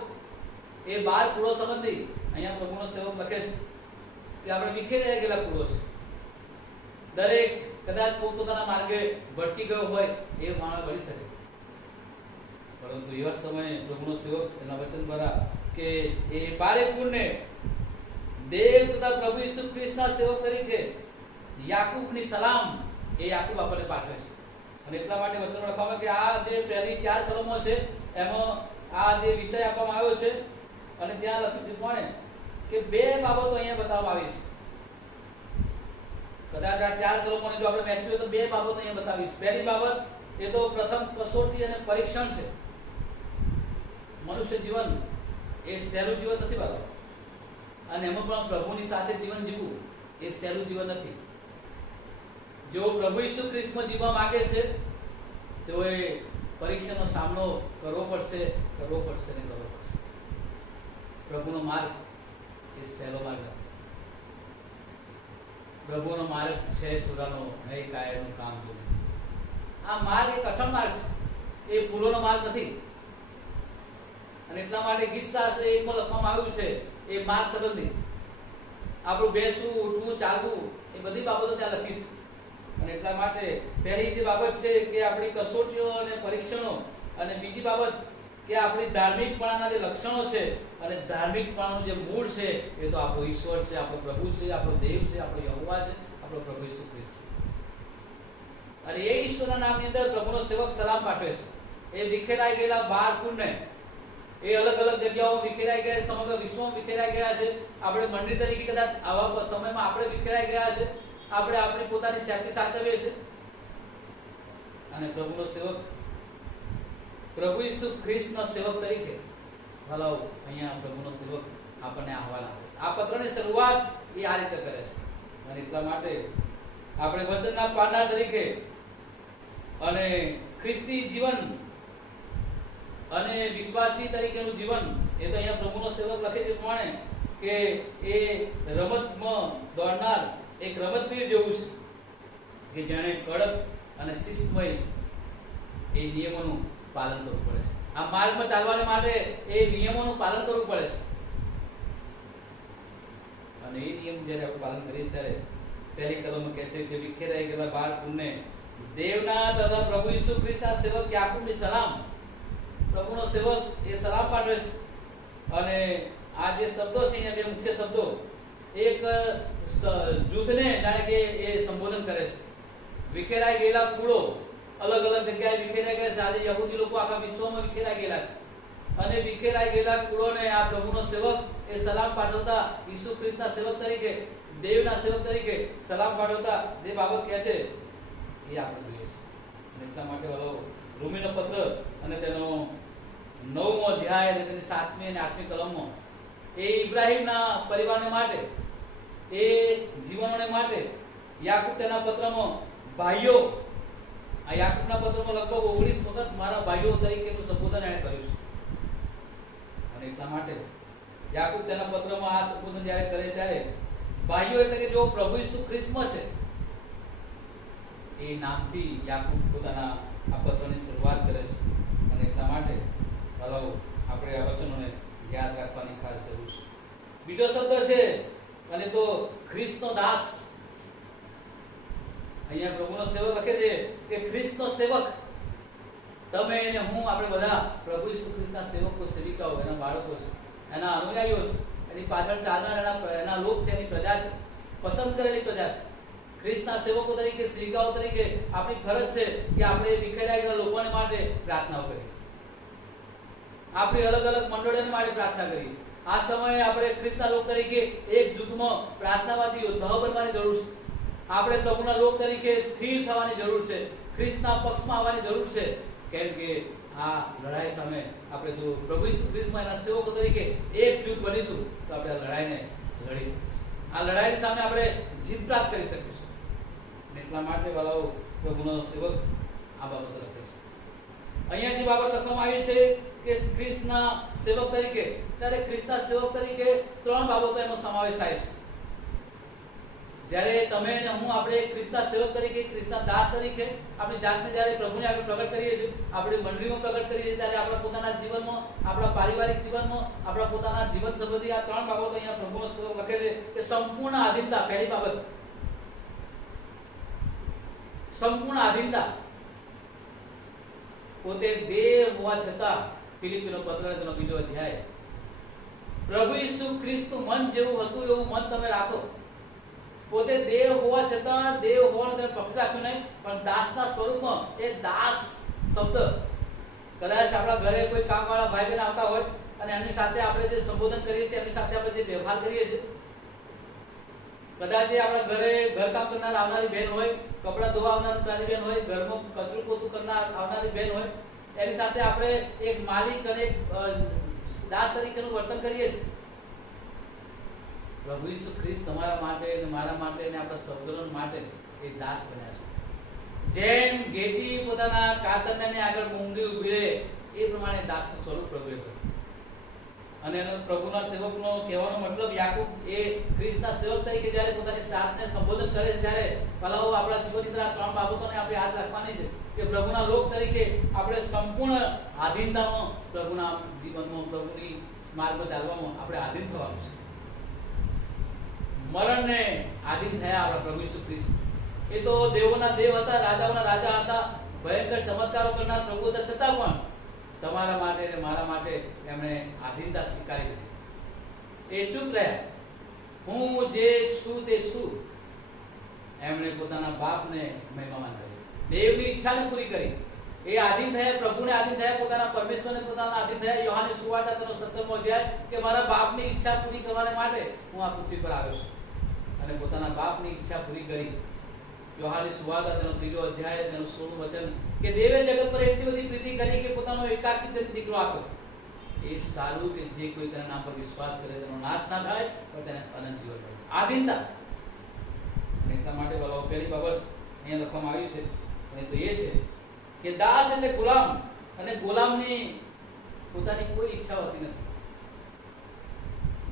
એ 12 કુળો સંબંધી અહીંયા પ્રભુનો સેવક લખે છે કે આપણે વિખેરાઈ ગયેલા કુળો છે. દરેક કદાચ પોતપોતાના માર્ગે ભટકી ગયો હોય એ માણસ બની શકે, પરંતુ એવા સમયે પ્રભુનો સેવક એના વચન દ્વારા કે એ 12 કુળને દેવ તથા પ્રભુ ઈસુ ખ્રિસ્તના સેવક તરીકે યાકૂબની સલામ એ યાકૂબ આપણને પાઠવે છે. અને એટલા માટે વચન લખવામાં કે આ જે પહેલી 4 કલમો છે એમાં આ જે વિષય આપવામાં આવ્યો છે અને ત્યાં લખ્યું છે કોણે કે 2 બાબતો અહીંયા બતાવવામાં આવી છે. કદાચ આ 4 કલમોને જો આપણે મેચ્યું હોય તો 2 બાબતો અહીંયા બતાવી છે. પહેલી બાબત એ તો પ્રથમ કસોટી અને પરીક્ષણ છે. મનુષ્ય જીવન એ સહેલું જીવન નથી બાબા, અને એમાં પણ પ્રભુની સાથે જીવન જીવવું એ સહેલું જીવન નથી. જો પ્રભુ ઈસુ ખ્રિસ્તમાં જીવવા માંગે છે તેઓએ પરીક્ષાનો સામનો કરવો પડશે. પ્રભુનો માર્ગ એ સહેલો માર્ગ નથી. પ્રભુનો માર્ગ છે સુરાનો નહીં કાયરનું કામ જોને. આ માર્ગ એક કઠણ માર્ગ છે, એ ફૂલોનો માર્ગ નથી. અને એટલા માટે ગીત શાસ્ત્ર એકમાં લખવામાં આવ્યું છે એ માર્ગ સંબંધી આપણું બેસવું, ઉઠવું, ચાલવું એ બધી બાબતો ત્યાં લખી છે. અને એટલા માટે પહેલી જે બાબત છે કે આપણી કસોટીઓ અને પરીક્ષણો, અને બીજી બાબત કે આપણી ધાર્મિકપણાના જે લક્ષણો છે અને ધાર્મિકપણાનું જે મૂળ છે એ તો આપણો ઈશ્વર છે, આપણો પ્રભુ છે, આપણો દેવ છે, આપણો યહોવા છે, આપણો પ્રભુ ઈસુ ખ્રિસ્ત છે. અને એ ઈશ્વરના નામની અંદર પ્રભુનો સેવક સલામ પાઠવે છે. એ વિખેરાઈ ગયેલા 12 કુળને, એ અલગ અલગ જગ્યાઓમાં વિખેરાઈ ગયા છે, સમગ્ર વિશ્વમાં વિખેરાઈ ગયા છે. આપણે મંડળી તરીકે કદાચ આવા સમયમાં આપણે વિખેરાઈ ગયા છે, આપણે આપણી પોતાની સેફટી સાચવીએ છીએ. અને પ્રભુનો સેવક, પ્રભુ ઈસુ ખ્રિસ્તના સેવક તરીકે ભલાઓ અહીંયા પ્રભુનો સેવક આપણને આહવાન આપે છે. આ પત્રની શરૂઆત એ આ રીતે કરે છે. અને એટલા માટે આપણે વચનના પાડનાર તરીકે અને ખ્રિસ્તી જીવન અને વિશ્વાસી તરીકેનું જીવન એ તો અહીંયા પ્રભુનો સેવક લખે છે પ્રમાણે કે એ રમતમાં દોડનાર એક રમતવીર જેવું છે કે જેણે કડક અને શિસ્તમય એ નિયમોનું પાલન કરવું પડે છે. આ માર્ગમાં ચાલવાને માટે એ નિયમોનું પાલન કરવું પડે છે. અને એ નિયમ જ્યારે આપણે પાલન કરીએ ત્યારે પહેલી કલમમાં કહે છે કે વિખેરાઈ ગયેલા 12 કુળને દેવના તથા પ્રભુ ઈસુ ખ્રિસ્તના સેવક યાકૂબની સલામ. પ્રભુનો સેવક એ સલામ પાઠવે છે. અને આ જે શબ્દો છે અહીંયા 2 મુખ્ય શબ્દો એક જૂથને જાણે કે એ સંબોધન કરે છે. વિખેરાઈ ગયેલા કુળો અલગ અલગ જગ્યાએ વિખેરાઈ ગયા છે. આજે યહૂદી લોકો આખા વિશ્વમાં વિખેરાઈ ગયેલા છે. અને વિખેરાઈ ગયેલા કુળોને આ પ્રભુનો સેવક એ સલામ પાઠવતા, ઈસુ ખ્રિસ્તના સેવક તરીકે, દેવના સેવક તરીકે સલામ પાઠવતા જે બાબત કહે છે એ આપણે જોઈએ છે. એટલા માટે રોમીનો પત્ર અને તેનો 9મો અધ્યાય અને તેની 7મી અને 8મી કલમમાં એ ઇબ્રાહીમના પરિવારને માટે, એ જીવનોને માટે યાકૂબ તેના પત્રમાં ભાઈઓ, આ યાકૂબના પત્રમાં લગભગ 19 વખત મારા ભાઈઓ તરીકેનું સંબોધન એણે કર્યું છે. અને એટલા માટે યાકૂબ તેના પત્રમાં આ સંબોધન જ્યારે કરે ત્યારે ભાઈઓ એટલે કે જો પ્રભુ ઈસુ ખ્રિસ્તમાં છે એ નામથી યાકૂબ પોતાના આ પત્રની શરૂઆત કરે છે. અને એટલા માટે આપણે આ વચનોને યાદ રાખવાની ખાસ જરૂર છે. બીજો શબ્દ છે અને તો ખ્રિસ્તનો દાસ. અહીંયા પ્રભુનો સેવક લખે છે કે ખ્રિસ્તનો સેવક તમે અને હું, આપણે બધા પ્રભુ ઈસુ ખ્રિસ્તના સેવકો, સેવિકાઓ, એના બાળકો છે, એના અનુયાયીઓ છે, એની પાછળ ચાલનાર એના લોક છે, એની પ્રજા છે, પસંદ કરેલી પ્રજા છે. ખ્રિસ્તના સેવકો તરીકે, સેવિકાઓ તરીકે આપણી ફરજ છે કે આપણે વિખેરાઈ ગયેલા લોકોને માટે પ્રાર્થનાઓ કરીએ. આપણી અલગ અલગ મંડળીઓને માટે પ્રાર્થના કરીએ. આ સમયે આપણે ખ્રિસ્તના લોક તરીકે એક જૂથમાં પ્રાર્થનાવાદી યોદ્ધાઓ બનવાની જરૂર છે. આપણે પ્રભુના લોક તરીકે સ્થિર થવાની જરૂર છે. ખ્રિસ્તના પક્ષમાં આવવાની જરૂર છે. કેમ કે આ લડાઈ સામે આપણે જો પ્રભુ ઈસુ ખ્રિસ્તમાં એના સેવકો તરીકે એક જૂથ બનીશું તો આપણે આ લડાઈને લડી શકીશું. આ લડાઈની સામે આપણે જીત પ્રાપ્ત કરી શકીશું. એટલા માટે વાળાઓ પ્રભુનો સેવક આ બાબત લખે છે. અહીંયા જે બાબત લખવામાં આવી છે કે ખ્રિસ્તના સેવક તરીકે, ત્યારે ખ્રિસ્તના સેવક તરીકે 3 બાબતો એનો સમાવેશ થાય છે. જ્યારે તમે અને હું આપણે ખ્રિસ્તના સેવક તરીકે, ખ્રિસ્તના દાસ તરીકે આપણી જાતને જ્યારે પ્રભુને આપણે પ્રગટ કરીએ છીએ, આપણી મંડળીમાં પ્રગટ કરીએ છીએ, ત્યારે આપણા પોતાના જીવનમાં, આપણા પારિવારિક જીવનમાં, આપણા પોતાના જીવન સંબંધી આ ત્રણ બાબતો અહીંયા પ્રભુનો સેવક લખે છે કે સંપૂર્ણ આધીનતા. પહેલી બાબત સંપૂર્ણ આધીનતા. પોતે દેહ હોવા છતાં, ફિલિપીનો પત્ર તેનો 2 અધ્યાય, પ્રભુ ઈસુ ખ્રિસ્તનું મન જેવું હતું એવું મન તમે રાખો. પોતે દેહ હોવા છતાં, દેહ હોવાનું તેને પકડ રાખ્યું નહીં, પણ દાસના સ્વરૂપમાં, એ દાસ શબ્દ, કદાચ આપણા ઘરે કોઈ કામવાળા ભાઈ બહેન આવતા હોય અને એમની સાથે આપણે જે સંબોધન કરીએ છીએ, એમની સાથે આપણે જે વ્યવહાર કરીએ છીએ, કદાચ એ આપણા ઘરે ઘરકામ કરનાર આવનારી બહેન હોય, કપડાં ધોવા આવનારી બહેન હોય, ઘરમાં કચરું પોતું કરનાર આવનારી બહેન હોય, એની સાથે આપણે એક માલિક અને એક દાસ તરીકેનું વર્તન કરીએ છીએ. પ્રભુ ઈસુ ખ્રિસ્ત તમારા માટે અને મારા માટે અને આપણા સહોદરો માટે એ દાસ બન્યા છે. જેમ ઘેટી પોતાના કાતરને આગળ મૂંગી ઊભી રહે, એ પ્રમાણે દાસનું સ્વરૂપ પ્રભુએ કર્યું. અને એનો પ્રભુના સેવકનો કહેવાનો મતલબ, યાકૂબ એ ખ્રિસ્તના સેવક તરીકે જ્યારે પોતાની સાથને સંબોધન કરે છે, ત્યારે પહેલા આપણા જીવનની અંદર આ ત્રણ બાબતોને આપણે યાદ રાખવાની છે કે પ્રભુના લોક તરીકે આપણે સંપૂર્ણ આધીનતામાં, પ્રભુના જીવનમાં, પ્રભુની માર્ગમાં ચાલવામાં આપણે આધીન થવાનું છે. મરણને આધીન થયા આપણા પ્રભુ ઈસુ ખ્રિસ્ત. એ તો દેવોના દેવ હતા, રાજાઓના રાજા હતા, ભયંકર ચમત્કારો કરનાર પ્રભુ હતા, છતાં પણ તમારા માટે અને મારા માટે એમણે આધીનતા સ્વીકારી લીધી. એ ચૂપ રહ્યા. હું જે છું તે છું. એમણે પોતાના બાપને મહિમામાન કર્યું, દેવની ઈચ્છાને પૂરી કરી. એ આધીન થયા, પ્રભુને આધીન થયા, પોતાના પરમેશ્વરને પોતાના આધીન થયા. યોહાનની સુવાર્તા તેનો 17મો અધ્યાય કે મારા બાપની ઈચ્છા પૂરી કરવા માટે હું આ પૃથ્વી પર આવ્યો છું. અને પોતાના બાપની ઈચ્છા પૂરી કરી. યોહાનની સુવાર્તા તેનો 3જો અધ્યાય તેનું 16મું વચન કે દેવે જગત પર એટલી બધી પ્રીતિ કરી કે પોતાનો એકાકી દીકરો આપ્યો. એ સારું કે જે કોઈ તેના નામ પર વિશ્વાસ કરે તેનો નાશ ના થાય, પણ તેને અનંત જીવન મળે. આધીનતા. અને એટલા માટે પહેલી બાબત અહીંયા લખવામાં આવી છે, અને તો એ છે કે દાસ એટલે ગુલામ, અને ગુલામની પોતાની કોઈ ઈચ્છા હોતી નથી.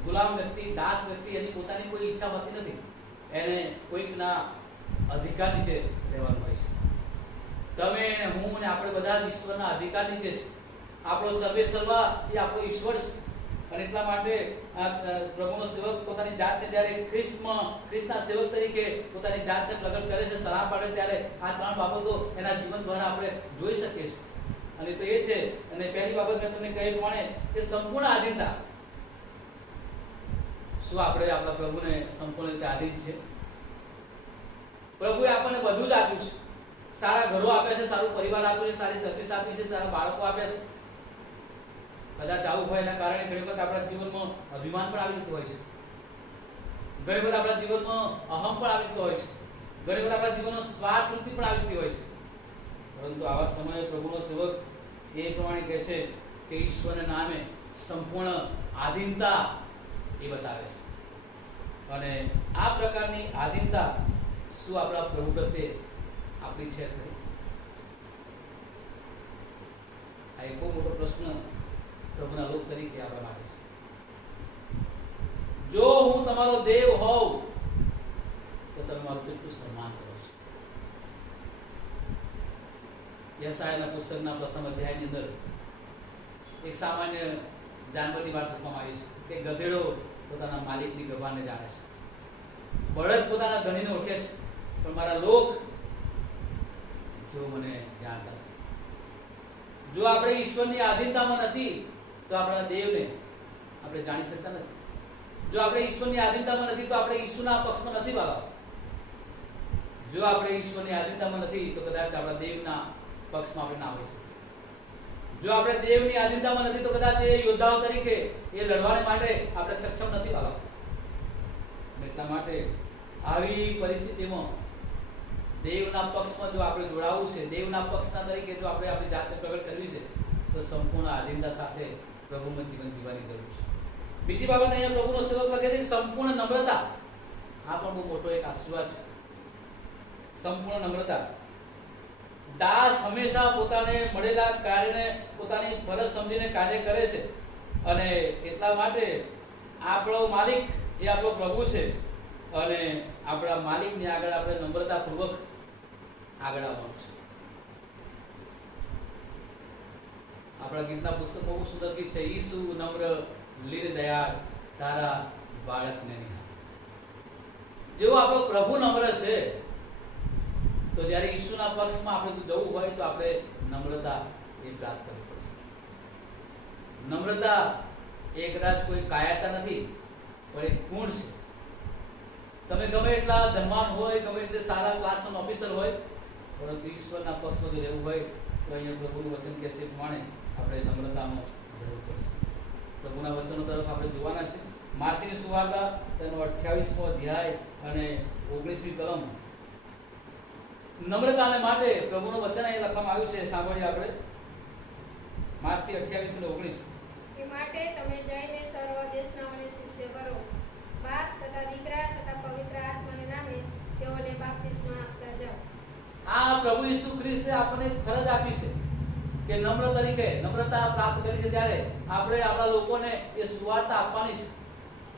ગુલામ વ્યક્તિ, દાસ વ્યક્તિ, એની પોતાની કોઈ ઈચ્છા હોતી નથી. એને કોઈકના અધિકાર નીચે રહેવાનું હોય છે. તમે અને હું અને આપણે બધા ઈશ્વરના અધિકાર નીચે છે. આપણો સર્વે સર્વા એ આપણો ઈશ્વર છે. અને એટલા માટે આ પ્રભુનો સેવક પોતાની જાતને જ્યારે ખ્રિસ્તના સેવક તરીકે પોતાની જાતને પ્રગટ કરે છે, સલાહ પાડે, ત્યારે આ ત્રણ બાબતો એના જીવન દ્વારા આપણે જોઈ શકીએ છીએ. અને તો એ છે, અને પહેલી બાબત મેં તમને કહ્યું પ્રમાણે કે સંપૂર્ણ આધીનતા. શું આપણે આપણા પ્રભુને સંપૂર્ણ રીતે આધીન છે? પ્રભુએ આપણને બધું જ આપ્યું છે. સારા ઘરો આપ્યા છે, સારું પરિવાર આપ્યું છે, સારી સર્વિસ આપી છે, સારા બાળકો આપ્યા છે. કદાચ આવું હોય એના કારણે ઘણી વખત આપણા જીવનમાં અભિમાન પણ આવી જતું હોય છે. ઘણી વખત આપણા જીવનમાં અહમ પણ આવી જતો હોય છે. ઘણી વખત આપણા જીવનમાં સ્વાર્થ વૃત્તિ પણ આવી જતી હોય છે. પરંતુ આવા સમયે પ્રભુનો સેવક એ પ્રમાણે કહે છે કે ઈશ્વરના નામે સંપૂર્ણ આધીનતા એ બતાવે છે. અને આ પ્રકારની આધીનતા શું આપણા પ્રભુ પ્રત્યે આપણી છે ખરી? આ એક બહુ મોટો પ્રશ્ન પ્રભુના લોક તરીકે આપણા માટે છે. જો હું તમારો દેવ હોઉં તો તમે મારું કેટલું સન્માન કરો છો? યશાયાના પુસ્તકના 1મ અધ્યાયની અંદર એક સામાન્ય જાનવરની વાત લખવામાં આવી છે કે ગધેડો પોતાના માલિકની ગરબાને જાણે છે, બળદ પોતાના ધણીને ઓળખે છે, પણ મારા લોક જેઓ મને જાણતા નથી. જો આપણે ઈશ્વરની આધીનતામાં નથી તો આપણા દેવને આપણે જાણી શકતા નથી. જો આપણે ઈશ્વરની આધીનતામાં નથી તો આપણે ઈશ્વરના પક્ષમાં નથી વાળા. જો આપણે ઈશ્વરની આધીનતામાં નથી તો કદાચ આપણા દેવના પક્ષમાં આપણે ના હોઈ શકીએ. જો આપણે દેવની આધીનતામાં નથી તો કદાચ એ યોદ્ધાઓ તરીકે એ લડવાને માટે આપણે સક્ષમ નથી વાળા. એટલા માટે આવી પરિસ્થિતિમાં દેવના પક્ષમાં જો આપણે જોડાવું છે, દેવના પક્ષના તરીકે જો આપણે આપણી જાતને પ્રગટ કરવી છે, તો સંપૂર્ણ આધીનતા સાથે પ્રભુમાં જીવન જીવવાની જરૂર છે. બીજી બાબત અહીંયા પ્રભુનો સેવક લખે છે સંપૂર્ણ નમ્રતા. આ પણ બહુ મોટો એક આશીર્વાદ છે. સંપૂર્ણ નમ્રતા. દાસ હંમેશા પોતાને મળેલા કાર્યને પોતાની ફરજ સમજીને કાર્ય કરે છે. અને એટલા માટે આપણો માલિક એ આપણો પ્રભુ છે. અને આપણા માલિકની આગળ આપણે નમ્રતાપૂર્વક આગળ આવવાનું છે. આપણા ગીતના પુસ્તકમાં બહુ સુંદર ગીત છે, ઈસુ નમ્ર લીન દયાળ તારા બાળકને નિહાળ. જેવો આપણો પ્રભુ નમ્ર છે, તો જ્યારે ઈસુના પક્ષમાં આપણે જવું હોય તો આપણે નમ્રતા એ પ્રાપ્ત કરવી પડશે. નમ્રતા એ કદાચ કોઈ કાયરતા નથી, પણ એક ગુણ છે. તમે ગમે એટલા ધનવાન હોય, ગમે એટલે સારા ક્લાસનો ઓફિસર હોય, પરંતુ ઈશ્વરના પક્ષમાં જો રહેવું હોય તો અહીંયા પ્રભુનું વચન કહે છે પ્રમાણે આપણે નમ્રતામાં રહેવું પડશે. પ્રભુના વચનો તરફ આપણે જોવાના છે. માર્થીની સુવાર્તા તેનો 28મો અધ્યાય અને 19મી કલમ. નમ્રતાને માટે પ્રભુનું વચન અહીં લખવામાં આવ્યું છે, સાંભળીએ આપણે. માર્થી 28 અને 19. એ માટે તમે જઈને સર્વ દેશનાઓને શિષ્ય કરો, બાપ તથા દીકરા તથા પવિત્ર આત્માના નામે તેઓને બાપ્તિસ્મા આપતા જાઓ. આ પ્રભુ ઈસુ ખ્રિસ્તે આપણને ફરજ આપી છે કે નમ્ર તરીકે નમ્રતા પ્રાપ્ત કરી છે ત્યારે આપણે આપણા લોકોને એ સુવાર્તા આપવાની છે.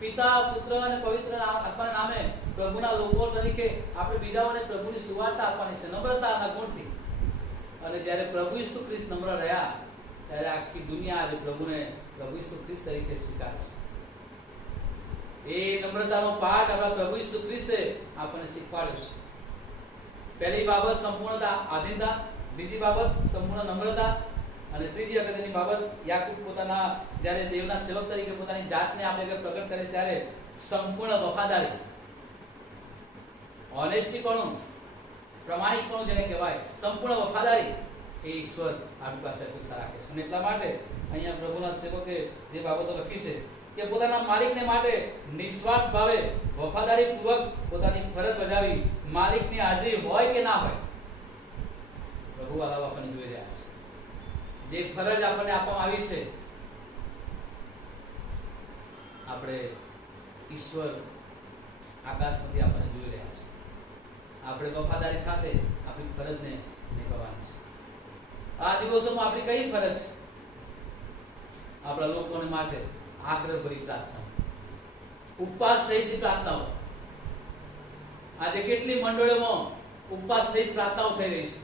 પિતા, પુત્ર અને પવિત્ર આત્માના નામે પ્રભુના લોકો તરીકે આપણે બીજાઓને પ્રભુની સુવાર્તા આપવાની છે નમ્રતાના ગુણથી. અને જ્યારે પ્રભુ ઈસુ ખ્રિસ્ત નમ્ર રહ્યા ત્યારે આખી દુનિયા આજે પ્રભુ ઈસુ ખ્રિસ્ત તરીકે સ્વીકારે છે. એ નમ્રતાનો પાઠ આપણા પ્રભુ ઈસુ ખ્રિસ્તે આપણને શીખવાડ્યો છે. પહેલી બાબત સંપૂર્ણતા, આધીનતા. બીજી બાબત સંપૂર્ણ નમ્રતા. અને ત્રીજી અગત્યની બાબત, યાકૂબ પોતાના જ્યારે દેવના સેવક તરીકે પોતાની જાતને આપણે પ્રગટ કરે છે ત્યારે સંપૂર્ણ વફાદારી, ઓનેસ્ટીપણું, પ્રમાણિકપણું જેને કહેવાય, સંપૂર્ણ વફાદારી એ ઈશ્વર આપણી પાસે અપેક્ષા રાખે છે. અને એટલા માટે અહીંયા પ્રભુના સેવકે જે બાબતો લખી છે કે પોતાના માલિકને માટે નિસ્વાર્થ ભાવે વફાદારીપૂર્વક પોતાની ફરજ બજાવી, માલિકની હાજરી હોય કે ના હોય, પ્રભુ વાળાઓ આપણને જોઈ રહ્યા છે. જે ફરજ આપણને આપવામાં આવી છે, આપણે ઈશ્વર આકાશમાંથી આપણને જોઈ રહ્યા છે. આપણે વફાદારી સાથે આપણી ફરજને નિભાવવાની છે. આ દિવસોમાં આપણી કઈ ફરજ છે? આપણા લોકોને માટે આગ્રહભરી પ્રાર્થનાઓ, ઉપવાસ સહિતની પ્રાર્થનાઓ. આજે કેટલી મંડળીઓમાં ઉપવાસ સહિત પ્રાર્થનાઓ થઈ રહી છે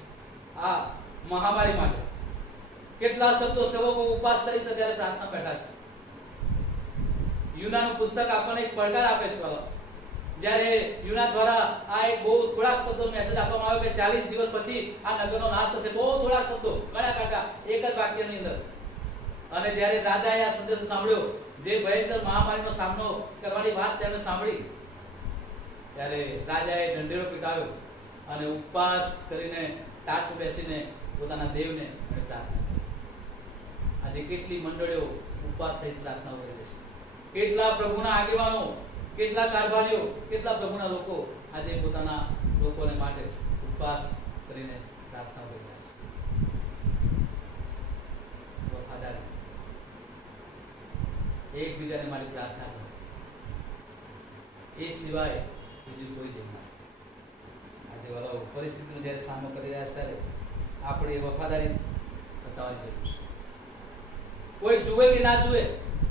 આ મહામારી માટે. કેટલા શબ્દો સેવકો ઉપવાસ સહિત અત્યારે પ્રાર્થના બેઠા છે. યુનાનું પુસ્તક આપણને એક પડકાર આપે છે. જ્યારે યુના દ્વારા આ એક બહુ થોડાક શબ્દો મેસેજ આપવામાં આવ્યો કે 40 દિવસ પછી આ નગરનો નાશ થશે. બહુ થોડાક શબ્દો, કડા કાકા, એક જ વાક્યની અંદર. અને જ્યારે રાજાએ આ સંદેશો સાંભળ્યો, જે ભયંકર મહામારીનો સામનો કરવાની વાત તેમણે સાંભળી, ત્યારે રાજાએ ઢંઢેરો પીટાવ્યો અને ઉપવાસ કરીને ટાટ બેસીને પોતાના દેવને પ્રાર્થના કરી. આજે કેટલી મંડળીઓ ઉપવાસ સહિત પ્રાર્થનાઓ કરી રહી છે. કેટલા પ્રભુના આગેવાનો, કેટલા કારભારીઓ, કેટલા પ્રભુના લોકો આજે પોતાના લોકોને માટે ઉપવાસ કરીને પ્રાર્થના કરી રહ્યા છે. વફાદારી, એકબીજાને માટે પ્રાર્થના કરો, એ સિવાય બીજું કોઈ દેવ નથી. આજે વાળો પરિસ્થિતિનો જ્યારે સામનો કરી રહ્યા છે ત્યારે આપણે એ વફાદારી બતાવવાની જરૂર છે. કોઈ જુએ કે ના જુએ,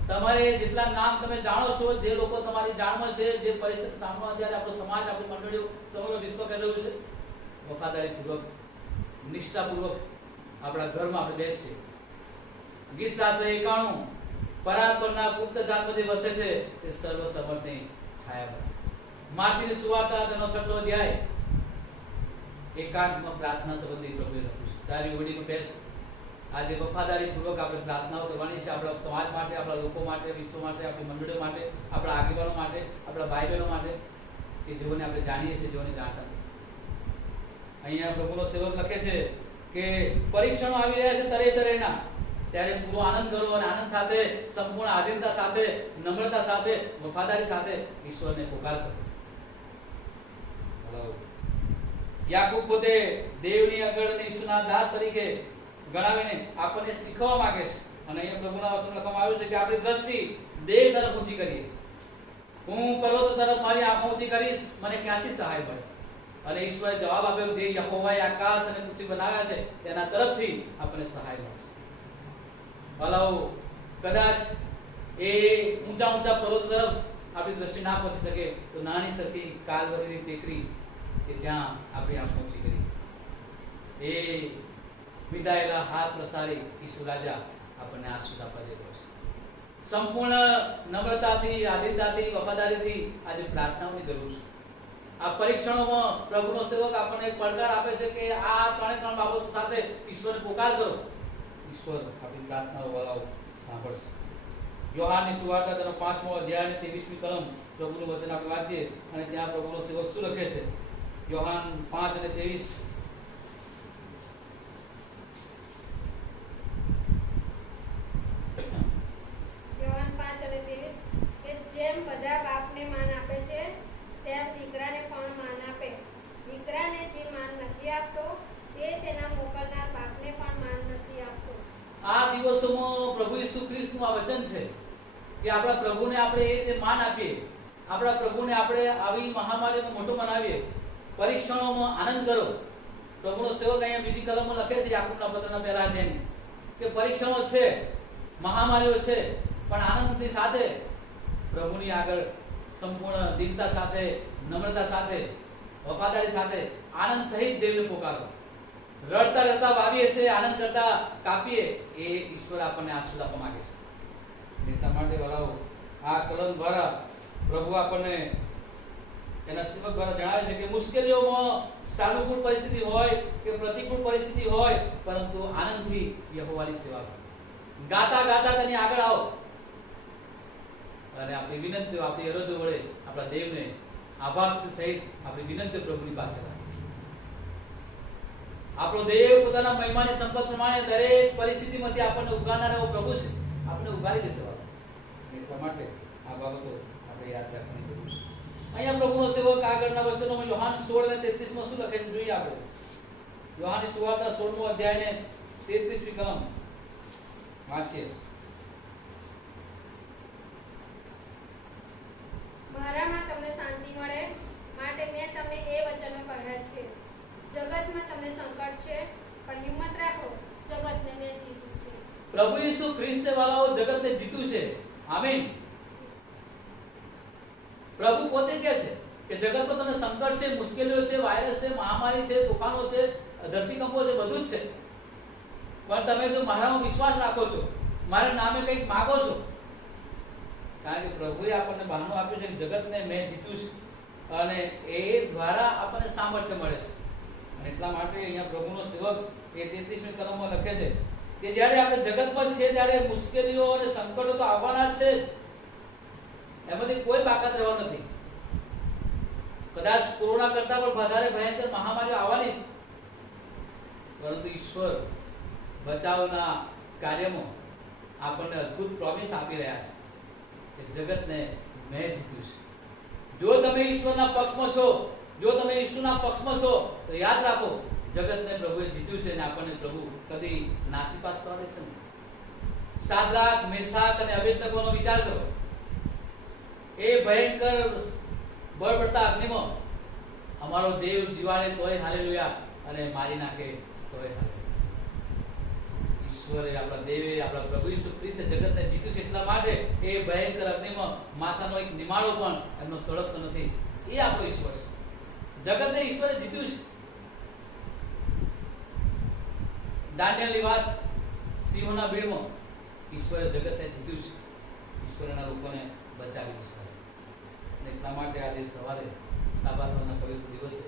તમારે જેટલા નામ તમે જાણો છો, જે લોકો તમારી જાણમાં છે, જે પરિસ્થિતિ સામનો જ્યારે આપણો સમાજ, આપણી મંડળીઓ, સમગ્ર વિશ્વ કરી રહ્યું છે, વફાદારીપૂર્વક, નિષ્ઠાપૂર્વક આપણા ઘરમાં આપણે બેસીએ. ગીત 791 પરાત પરના ગુપ્ત જાતમાંથી વસે છે તે સર્વ સમર્થની છાયા બનશે. માર્થીની સુવાર્તા તેનો 6ઠો અધ્યાય એકાંતમાં પ્રાર્થના સંબંધી પ્રભુએ લખ્યું છે. તારી ઓડીમાં બેસ. આજે વફાદારીપૂર્વક આપણે પ્રાર્થનાઓ કરવાની છે આપણા સમાજ માટે, આપણા લોકો માટે, વિશ્વ માટે, આપણી મંડળીઓ માટે, આપણા આગેવાનો માટે, આપણા ભાઈ બહેનો માટે, કે જેઓને આપણે જાણીએ છીએ, જેઓને જાણતા નથી. અહીંયા પ્રભુનો સેવક લખે છે કે પરીક્ષણો આવી રહ્યા છે તરે તરેના, ત્યારે પૂરો આનંદ કરો અને આનંદ સાથે, સંપૂર્ણ આધીનતા સાથે, નમ્રતા સાથે, વફાદારી સાથે ઈશ્વરને પુકાર કરો. યાકૂબ પોતે દેવની આગળ ઈસુના દાસ તરીકે ગણાવીને આપણને શીખવવા માંગે છે. અને અહીંયા પ્રભુના વચન લખવામાં આવ્યું છે કે આપણી દ્રષ્ટિ દેવ તરફ ઊંચી કરીએ. હું પર્વતો તરફ મારી આંખો ઊંચી કરીશ, મને ક્યાંથી સહાય મળે? અને ઈશ્વરે જવાબ આપ્યો, જે યહોવાએ આકાશ અને પૃથ્વી બનાવ્યા છે તેના તરફથી આપણને સહાય મળશે. ભલાઓ કદાચ એ ઊંચા ઊંચા પર્વતો તરફ આપણી દ્રષ્ટિ ના પહોંચી શકે તો નાની સરખી કાલવરીની ટેકરી કે ત્યાં આપણે આ પહોંચી કરી એ વિદાયેલા હાથ પ્રસારી ઈસુ રાજા આપણને આ સુધ આપવા જઈ રહ્યો છે. સંપૂર્ણ નમ્રતાથી, આધીનતાથી, વફાદારીથી આજે પ્રાર્થનાઓની જરૂર છે. આ પરીક્ષણોમાં પ્રભુનો સેવક આપણને એક પડકાર આપે છે કે આ ત્રણ બાબતો સાથે ઈશ્વરને પુકાર કરો. ઈશ્વર આપણી પ્રાર્થનાઓ વલાઓ સાંભળશે. યોહાનની સુવાર્તા તેનો 5મો અધ્યાય અને 23મી કલમ પ્રભુનું વચન આપણે વાંચીએ અને ત્યાં પ્રભુનો સેવક શું લખે છે? યોહાન 5 અને 23. યોહાન 5 અને 23 કે જેમ બધા બાપને માન આપે છે તેમ દીકરાને પણ માન આપે. દીકરાને જે માન નથી આપતો તે તેના મોકલનાર બાપને પણ માન નથી આપતો. આ દિવસોમાં પ્રભુ ઈસુ ખ્રિસ્તનું આ વચન છે કે આપણા પ્રભુને આપણે એ રીતે માન આપીએ, આપણા પ્રભુને આપણે આવી મહામારીમાં મોટું બનાવીએ, પરીક્ષણોમાં આનંદ કરો. પ્રભુનો સેવક અહીંયા બીજી કલમમાં લખે છે યાકૂબના પત્રના પહેલા અધ્યાયની કે પરીક્ષણો છે, મહામારીઓ છે, પણ આનંદની સાથે પ્રભુની આગળ સંપૂર્ણ દીનતા સાથે, નમ્રતા સાથે, વફાદારી સાથે આનંદ સહિત દેવને પોકારો. રડતા રડતા વાવીએ છે, આનંદ કરતા કાપીએ, એ ઈશ્વર આપણને આશીર્વાદ આપવા માંગે છે. એટલા માટે વલાઓ આ કલમ દ્વારા પ્રભુ આપણને એના સેવક દ્વારા જણાવે છે કે મુશ્કેલીઓમાં સાનુકૂળ પરિસ્થિતિ હોય કે પ્રતિકૂળ પરિસ્થિતિ હોય, પરંતુ આનંદથી યહોવાની સેવા કરો. ગાતા ગાતા તેની આગળ આવો અને આપણી વિનંતીઓ, આપણી અરજો વડે આપણા દેવને આભાર સહિત આપણી વિનંતીઓ પ્રભુની પાસે રાખીએ. આપણો દેવ પોતાના મહિમાની સંપત પ્રમાણે દરેક પરિસ્થિતિમાંથી આપણને ઉગારનાર એવો પ્રભુ છે. આપણે ઉગારી લેશે. એટલા માટે આ બાબતો આપણે યાદ રાખવાની જરૂર છે. અહીંયા પ્રભુનો સેવક આગળના વચનોમાં યોહાન 16 અને 33 માં શું લખે છે જોઈએ આપણે. યોહાનની સુવાર્તા 16મો અધ્યાય ને 33મી કલમ વાંચીએ. મારામાં તમને શાંતિ મળે માટે મેં તમને એ વચનો કહ્યા છે. જગતમાં તમને સંકટ છે, પણ હિંમત રાખો, જગતને મેં જીત્યું છે. પ્રભુ ઈસુ ખ્રિસ્તે વાળાઓ જગતને જીત્યું છે. આમીન. પ્રભુ પોતે કહે છે કે જગતમાં તમને સંકટ છે, મુશ્કેલીઓ છે, વાયરસ છે, મહામારી છે, તોફાનો છે, ધરતીકંપો છે, બધું જ છે, પણ તમે જો મારામાં વિશ્વાસ રાખો છો, મારા નામે કંઈક માગો છો, કારણ કે પ્રભુએ આપણને બહાનું આપ્યું છે કે જગતને મેં જીત્યું છે અને એ દ્વારા આપણને સામર્થ્ય મળે છે. અને એટલા માટે અહીંયા પ્રભુનો સેવક એ 33મી કલમમાં લખે છે કે જ્યારે આપણે જગતમાં છીએ ત્યારે મુશ્કેલીઓ અને સંકટો તો આવવાના જ છે જ. એમાંથી કોઈ બાકાત રહેવા નથી. કદાચ કોરોના કરતા પણ વધારે ભયંકર મહામારીઓ આવવાની છે, પરંતુ ઈશ્વર બચાવના કાર્યમાં આપણને અદ્ભુત પ્રોમિસ આપી રહ્યા છે કે જગતને મેં જીત્યું છે. જો તમે ઈશ્વરના પક્ષમાં છો, જો તમે ઈશ્વરના પક્ષમાં છો, તો યાદ રાખો જગતને પ્રભુએ જીત્યું છે અને આપણને પ્રભુ કદી નાસીપાસ કરવા દેશે નહીં. શાદ્રાક, મેશાક અને અબેદનગોનો વિચાર કરો. એ ભયંકર બળબડતા અગ્નિમાં અમારો દેવ જીવાડે તોય હાલેલુયા અને મારી નાખે તોય હાલેલુયા. ઈશ્વરે, આપણા દેવે, આપણા પ્રભુ ઈસુ ખ્રિસ્તે જગતને જીત્યું છે. એટલા માટે એ ભયંકર અગ્નિમાં માથાનો એક નિમાળો પણ એમનો સળગતો નથી. એ આપણો ઈશ્વર છે. જગતને ઈશ્વરે જીત્યું છે. દાનિયેલની વાત, સિંહોના બીડમાં ઈશ્વરે જગતને જીત્યું છે. ઈશ્વરના લોકોને બચાવી છે. એટલા માટે આજે સવારે સાબાતવારના પવિત્ર દિવસે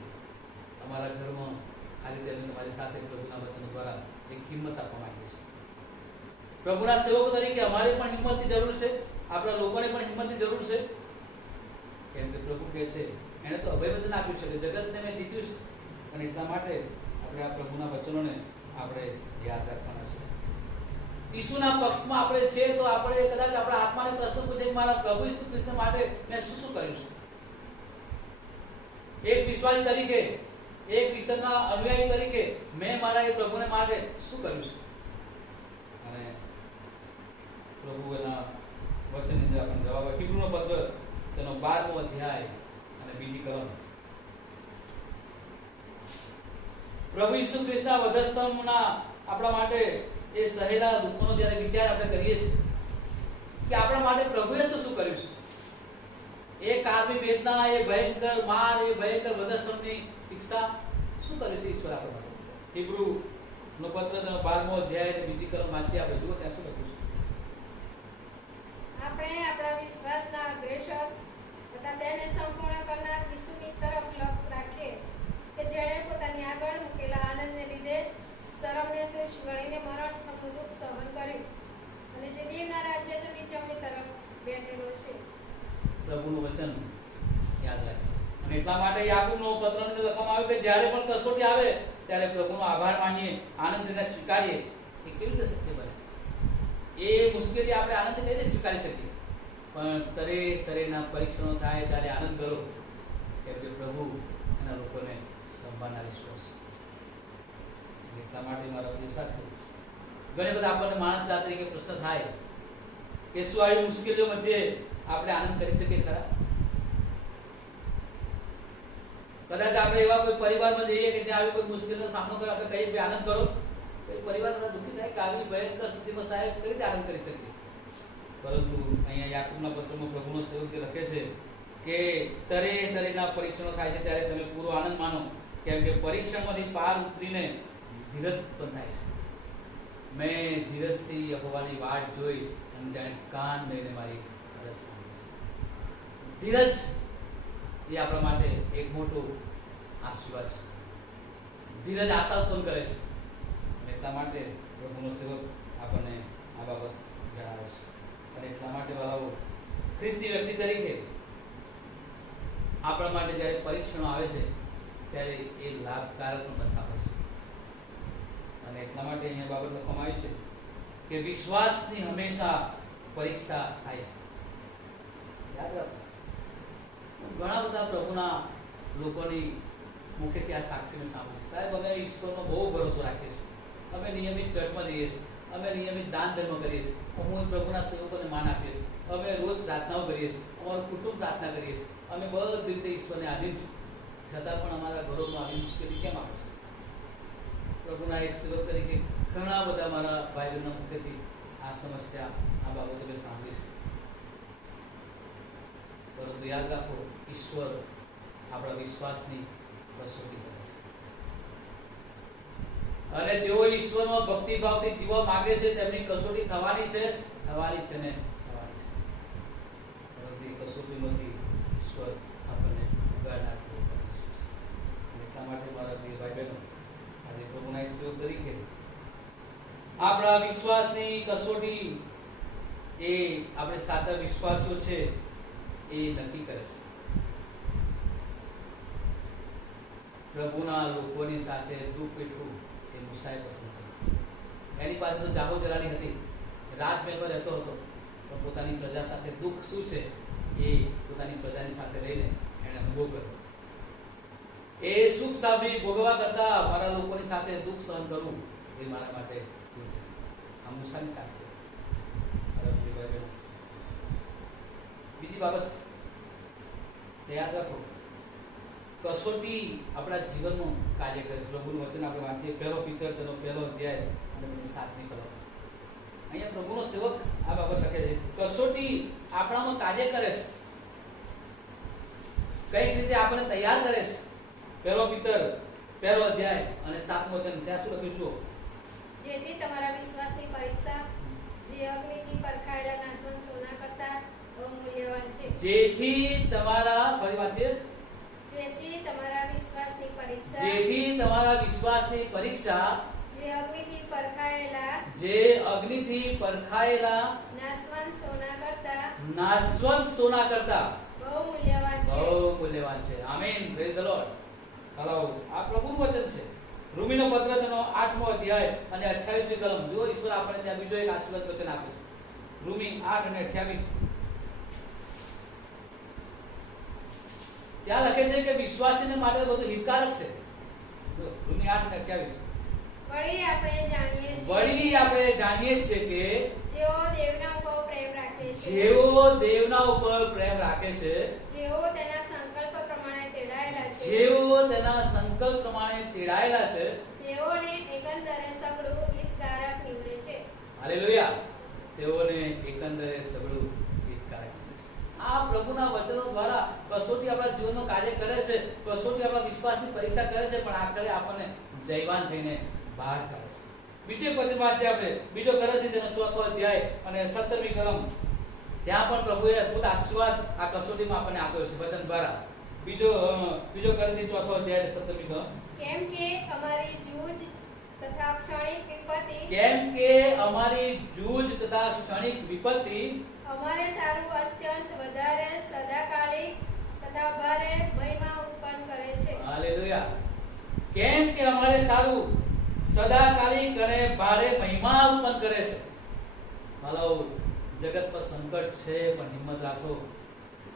તમારા ઘરમાં આ રીતે અમે તમારી સાથે પ્રભુના વચન દ્વારા એક હિંમત આપવા માંગીએ છીએ. પ્રભુના સેવકો તરીકે અમારે પણ હિંમતની જરૂર છે, આપણા લોકોને પણ હિંમતની જરૂર છે. કેમ કે પ્રભુ કહે છે, એણે તો અભય વચન આપ્યું છે કે જગતને મેં જીત્યું છે. અને એટલા માટે આપણે આ પ્રભુના વચનોને આપણે યાદ રાખવાના છે. ઈસુના પક્ષમાં આપણે છે તો આપણે કદાચ આપણા આત્માને પ્રશ્ન પૂછે કે મારા પ્રભુ ઈસુ ખ્રિસ્ત માટે મેં શું શું કર્યું છે. એક વિશ્વાસી તરીકે, એક ઈશ્વરના અનુયાયી તરીકે મેં મારા એ પ્રભુને માટે શું કર્યું છે. અને પ્રભુ એના વચનની અંદર આપણને જવાબ આપે. હિબ્રુનો પત્ર તેનો 12મો અધ્યાય અને બીજી કલમ. પ્રભુ ઈસુ ખ્રિસ્તના વધસ્તંભના આપણા માટે એ સહેલા દુઃખોનો જ્યારે વિચાર આપણે કરીએ છીએ કે આપણા માટે પ્રભુએ શું શું કર્યું છે. એ કારની વેદના, એ ભયંકર માર, એ ભયંકર વધસ્તંભની શિક્ષા શું કર્યું છે ઈશ્વર આપણા માટે? હિબ્રુ નો પત્ર તેનો 12મો અધ્યાય અને બીજી કલમ વાંચી આપણે જુઓ ત્યાં શું લખ્યું છે. આપણે આપણા વિશ્વાસના અગ્રેસર તથા તેને સંપૂર્ણ કરનાર ઈસુની તરફ લક્ષ રાખીએ કે જેણે પોતાની આગળ મૂકેલા આનંદને લીધે શરમને તુચ્છ ગણીને મરણ સ્તંભનું દુઃખ સહન કર્યું અને જે દેવના રાજ્યની જમણી તરફ બેઠેલો છે. પ્રભુનું વચન યાદ રાખે. અને એટલા માટે યાકૂબનો પત્રની અંદર લખવામાં આવ્યું કે જ્યારે પણ કસોટી આવે ત્યારે પ્રભુનો આભાર માનીએ, આનંદને સ્વીકારીએ. એ કેવી રીતે શક્ય બને? એ મુશ્કેલી આપણે આનંદથી કઈ રીતે સ્વીકારી શકીએ? પણ તરેના પરીક્ષણો થાય ત્યારે આનંદ કરો, કેમ કે પ્રભુ એના લોકોને સંભાળનાર ઈશ્વર છે. એટલા માટે મારા પ્રિય સાથીઓ, ઘણી વખત આપણને માણસ તરીકે પ્રશ્ન થાય કે શું આવી મુશ્કેલીઓ મધ્યે આપણે આનંદ કરી શકીએ ખરા? કદાચ આપણે એવા કોઈ પરિવારમાં જઈએ કે ત્યાં આવી કોઈ મુશ્કેલીનો સામનો કરે, આપણે કહીએ કે આનંદ કરો, તો પરિવાર બધા દુઃખી થાય કે આવી ભયંકર સ્થિતિમાં સાહેબ કઈ રીતે આનંદ કરી શકીએ? પરંતુ અહીંયા યાકૂબના પત્રમાં પ્રભુનો સેવક જે લખે છે કે તરેના પરીક્ષણો થાય છે ત્યારે તમે પૂરો આનંદ માનો, કેમ કે પરીક્ષણમાંથી પાર ઉતરીને ધીરજ ઉત્પન્ન થાય છે. મેં ધીરજથી યહોવાની વાટ જોઈ અને જાણે કાન લઈને મારી અરજ સાંભળી છે. ધીરજ એ આપણા માટે એક મોટો આશીર્વાદ છે. ધીરજ આશા ઉત્પન્ન કરે છે. એટલા માટે પ્રભુનો સેવક આપણને આ બાબત જણાવે છે. અને એટલા માટે વાળાઓ, ખ્રિસ્તી વ્યક્તિ તરીકે આપણા માટે જ્યારે પરીક્ષણો આવે છે ત્યારે એ લાભકારક પણ બનતા હોય છે. અને એટલા માટે અહીંયા બાબત લખવામાં આવી છે કે વિશ્વાસની હંમેશા પરીક્ષા થાય છે. યાદ રાખો, ઘણા બધા પ્રભુના લોકોની મુખેથી આ સાક્ષી મેં સાંભળ્યું છે. સાહેબ, અમે ઈશ્વરનો બહુ ભરોસો રાખીએ છીએ, અમે નિયમિત ચર્ચમાં જઈએ છીએ, અમે નિયમિત દાન ધર્મ કરીએ છીએ, હું પ્રભુના સેવકોને માન આપીએ છીએ, અમે રોજ પ્રાર્થનાઓ કરીએ છીએ, અમારું કુટુંબ પ્રાર્થના કરીએ છીએ, અમે બધી રીતે ઈશ્વરને આધીન છીએ, છતાં પણ અમારા ઘરોમાં આવી મુશ્કેલી કેમ આવે છે? પ્રભુના એક સેવક તરીકે ઘણા બધા મારા ભાઈ બહેનના મુખેથી આ સમસ્યા, આ બાબતો મેં સાંભળી છે. પરંતુ યાદ રાખો, ઈશ્વર આપણા વિશ્વાસની કસોટી કરે છે. અને જેઓ ઈશ્વરમાં ભક્તિભાવથી જીવવા માંગે છે તેમની કસોટી થવાની છે ને થવાની છે. પરંતુ એ કસોટીમાંથી ઈશ્વર આપણને ઉગારનાર છે. એટલા માટે મારા પ્રિય ભાઈ બહેનો, આજે પ્રભુના એક સેવક તરીકે આપણા વિશ્વાસની કસોટી એ આપણે સાચા વિશ્વાસીઓ છે એ નક્કી કરે છે. પ્રભુના લોકોની સાથે દુઃખ વેઠવું એ મૂસાએ પસંદ કર્યું. એની પાસે તો જાહો જલાલી હતી, રાજમહેલમાં રહેતો હતો, પણ પોતાની પ્રજા સાથે દુઃખ શું છે એ પોતાની પ્રજાની સાથે રહીને એણે અનુભવ કર્યો. એ સુખ સાંભળી ભોગવવા કરતા મારા લોકોની સાથે દુઃખ સહન કરવું એ મારા માટે આ મૂસાની સાક્ષી. બીજી બાબત યાદ રાખો, કસોટી આપણા જીવનનું કાર્ય કરે છે. પ્રભુનું વચન આપણે વાંચીએ, 1 પીતર તેનો 1 અધ્યાય અને 7મી કલમ. અહીંયા પ્રભુનો સેવક આ બાબત લખે છે, કસોટી આપણામાં કાર્ય કરે છે. કઈક રીતે આપણને તૈયાર કરે છે. 1 પીતર 1 અધ્યાય અને 7મું વચન, ત્યાં શું લખ્યું જુઓ. જેથી તમારા વિશ્વાસની પરીક્ષા જે અગ્નિથી પરખાયેલા નાશવંત સોના કરતાં બહુમૂલ્યવાન છે. જેથી તમારા, ફરી વાંચીએ, જેથી તમારા વિશ્વાસની પરીક્ષા જે અગ્નિથી પરખાયેલા નાશવંત સોના કરતાં બહુ મૂલ્યવાન છે. આમીન, પ્રેઝ ધ લોર્ડ. હાલો, આ પ્રભુનું વચન છે. રોમીનો પત્ર તેનો 8મો અધ્યાય અને 28મી કલમ. જો ઈશ્વર આપણને ત્યાં બીજો એક આશીર્વાદ વચન આપે છે. રોમી 8 અને 28. ત્યાં લખે છે કે વિશ્વાસીને માટે બધું હિતકારક છે. રોમી 8 અને 28. વળી આપણે જાણીએ છીએ કે જેઓ દેવના ઉપર પ્રેમ રાખે છે, જેઓ તેના સંકલ્પ પ્રમાણે તેડાયેલા છે, તેઓને એકંદરે સગળું હિતકારક નીવડે છે. હાલેલુયા. તેઓને એકંદરે સગળું હિતકારક નીવડે છે. આ પ્રભુના વચનો દ્વારા કસોટી આપણા જીવનમાં કાર્ય કરે છે, કસોટી આપણા વિશ્વાસની પરીક્ષા કરે છે, પણ આખરે આપણને જયવાન થઈને બહાર કાઢે છે. બીજે વચન વાંચીએ આપણે, બીજો કોરિન્થી તેનો 4થો અધ્યાય અને 17મી કલમ. ત્યાં પણ પ્રભુએ અદ્ભુત આશીર્વાદ આ કસોટીમાં આપણને આપ્યો છે વચન દ્વારા. બીજો કોરિન્થી 4થો અધ્યાય અને 17મી કલમ. કેમ કે અમારી જૂજ તથા ક્ષણિક વિપત્તિ અમારે સારું અત્યંત વધારે સદાકાલિક તથા ભારે મહિમા ઉત્પન્ન કરે છે. હાલેલુયા. કેમ કે અમારે સારું સદાકાલિક અને ભારે મહિમા ઉત્પન્ન કરે છે. હાલો, જગત પર સંકટ છે, પણ હિંમત રાખો.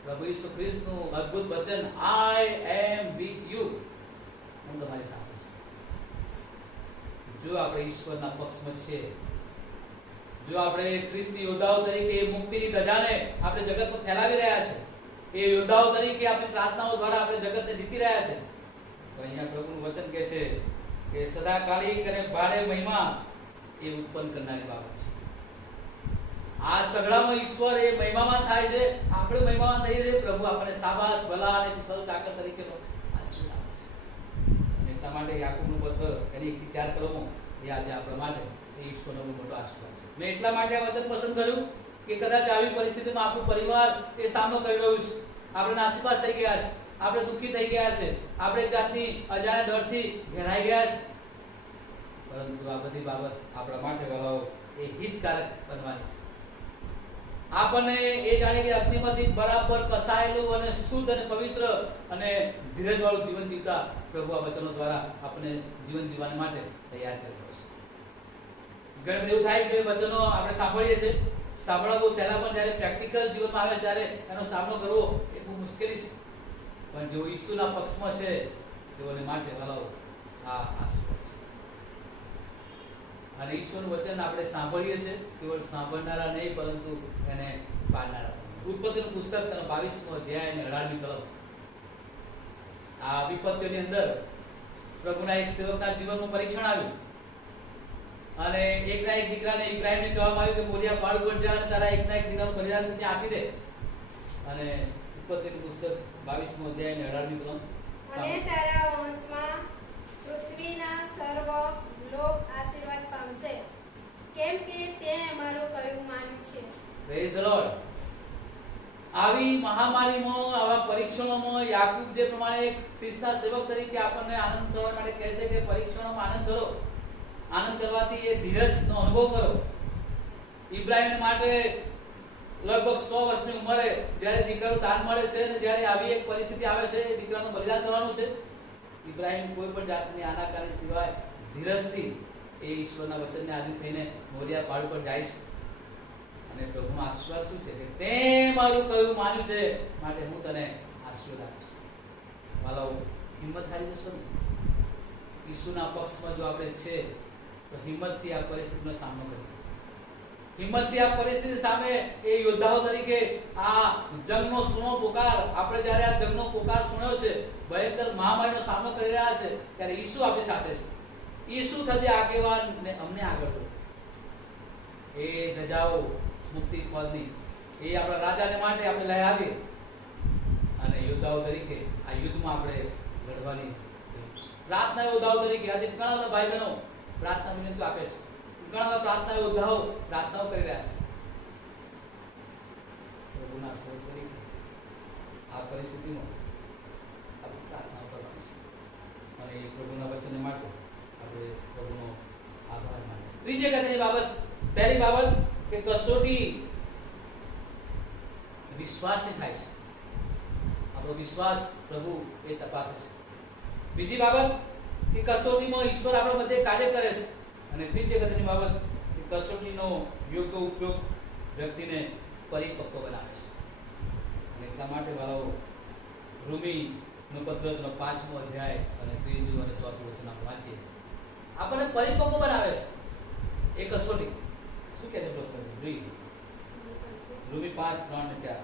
પ્રભુ ઈસુ ખ્રિસ્તનું અદ્ભુત વચન, આઈ એમ વિથ યુ, હું તમારી સાથે છું. જો આપણે ઈશ્વરના પક્ષમાં છીએ, જો આપણે ખ્રિસ્તી યોદ્ધાઓ તરીકે મુક્તિની ધજાને આપણે જગતમાં ફેલાવી રહ્યા છે, એ યોદ્ધાઓ તરીકે આપણી પ્રાર્થનાઓ દ્વારા આપણે જગતને જીતી રહ્યા છે, તો અહીંયા પ્રભુનું વચન કહે છે કે સદાકાલિક અને ભારે મહિમા એ ઉત્પન્ન કરનારી બાબત છે. આ સગડામાં ઈશ્વર એ મહિમામાં થાય છે, આપણે મહિમામાં થઈએ છીએ. પ્રભુ આપણને શાબાશ, ભલા અને કુશળ ચાકર તરીકેનો આશીર્વાદ આપે છે. એટલા માટે યાકૂબનું પત્ર એની 1-4 કલમો એ આજે આપણા માટે એ ઈશ્વરનો બહુ મોટો આશીર્વાદ છે. મેં એટલા માટે આ વચન પસંદ કર્યું કે કદાચ આવી પરિસ્થિતિમાં આપણું પરિવાર એ સામનો કરી રહ્યું છે, આપણે નાસીપાસ થઈ ગયા છે, આપણે દુઃખી થઈ ગયા છે, આપણે જાતની અજાણ્યા ડરથી ઘેરાઈ ગયા છે, પરંતુ આ બધી બાબત આપણા માટે વહાવો એ હિતકારક બનવાની છે. આપણને એ જાણે કે અગ્નિમાંથી બરાબર કસાયેલું અને શુદ્ધ અને પવિત્ર અને ધીરજવાળું જીવન જીવતા પ્રભુ આ વચનો દ્વારા આપણને જીવન જીવવા માટે તૈયાર કરી રહ્યો છે. ઘણી એવું થાય કે વચનો આપણે સાંભળીએ છીએ, સાંભળવા બહુ સહેલા, પણ જ્યારે પ્રેક્ટિકલ જીવનમાં આવે ત્યારે એનો સામનો કરવો એ બહુ મુશ્કેલી છે. પણ જો ઈસુના પક્ષમાં છે તેઓને માટે વલાવો આ આશીર્વાદ છે. અને ઈશ્વરનું વચન આપણે સાંભળીએ છીએ, કેવળ સાંભળનારા નહીં પરંતુ એને પાડનારા. ઉત્પત્તિનું પુસ્તક તેનો 22મો અધ્યાય અને 18મી કલમ. આ વિપત્તિઓની અંદર પ્રભુના એક સેવકના જીવનમાં પરીક્ષણ આવ્યું અને એકના એક દીકરાને ઇબ્રાહીમને કહેવામાં આવ્યું કે મોરિયા પહાડ ઉપર જા અને તારા એકના એક દીકરાનું બલિદાન ત્યાં આપી દે. અને ઉત્પત્તિનું પુસ્તક 22મો અધ્યાય અને 18મી કલમ. અને તારા વંશમાં પૃથ્વીના સર્વ લોક આશીર્વાદ પામશે, કેમ કે તે અમારું કહ્યું માન્યું છે. Praise the lord. આવી મહામારીમાં, આવા પરીક્ષણોમાં યાકૂબ જે પ્રમાણે એક ખ્રિસ્તના સેવક તરીકે આપણને આનંદ કરવા માટે કહે છે કે પરીક્ષણોમાં આનંદ કરો. આનંદ કરવાથી એ ધીરજનો અનુભવ કરો. ઇબ્રાહીમ માટે લગભગ 100 વર્ષની ઉંમરે જ્યારે દીકરાનું દાન મળે છે અને જ્યારે આવી એક પરિસ્થિતિ આવે છે, દીકરાનું બલિદાન કરવાનું છે, ઇબ્રાહીમ કોઈ પણ જાતની આનાકાની સિવાય ધીરજથી એ ઈશ્વરના વચનને આધીન થઈને મોરિયા પહાડ પર જાય છે. અને પ્રભુનો આશીર્વાદ શું છે કે તે મારું કહ્યું માન્યું છે, માટે હું તને આશીર્વાદ આપીશ. વાલાઓ, હિંમત હારી જશો ને? ઈસુના પક્ષમાં જો આપણે છે તો હિંમતથી આ પરિસ્થિતિનો સામનો કરીએ. હિંમતથી આ પરિસ્થિતિ સામે એ યોદ્ધાઓ તરીકે આ જંગનો સુનો પોકાર, આપણે જ્યારે આ જંગનો પોકાર સુન્યો છે, ભયંકર મહામારીનો સામનો કરી રહ્યા છે, ત્યારે ઈસુ આપણી સાથે છે. ઈસુ થતી આગેવાન ને અમને આગળ દો. એ ધજાઓ મુક્તિ પદની એ આપણા રાજાને માટે આપણે લહેરાવીએ અને યોદ્ધાઓ તરીકે આ યુદ્ધમાં આપણે લડવાની પ્રાર્થના યોદ્ધાઓ તરીકે આજે ઘણા બધા ભાઈ બહેનો પ્રાર્થના વિનંતી આપે છે. ઘણા બધા પ્રાર્થના યોદ્ધાઓ પ્રાર્થનાઓ કરી રહ્યા છે. પ્રભુના સેવક તરીકે આ પરિસ્થિતિમાં આપણે પ્રાર્થના કરવાની છે અને એ પ્રભુના વચન માટે આપણે પ્રભુનો આભાર માનીએ. ત્રીજી અગત્યની બાબત, પહેલી બાબત કે કસોટી વિશ્વાસથી થાય છે. આપણો વિશ્વાસ પ્રભુ એ તપાસે છે. બીજી બાબત કે કસોટીમાં ઈશ્વર આપણા મધ્યે કાર્ય કરે છે. અને ત્રીજી અગત્યની બાબત કે કસોટીનો યોગ્ય ઉપયોગ વ્યક્તિને પરિપક્વ બનાવે છે. અને એટલા માટે વાળાઓ રોમીનું પત્ર 5મો અધ્યાય અને 3 અને 4 વચન આપણે વાંચીએ, આપણને પરિપક્વ બનાવે છે એ કસોટી. શું કહે છે ડોક્ટર? રોમી 5:3 અને 4.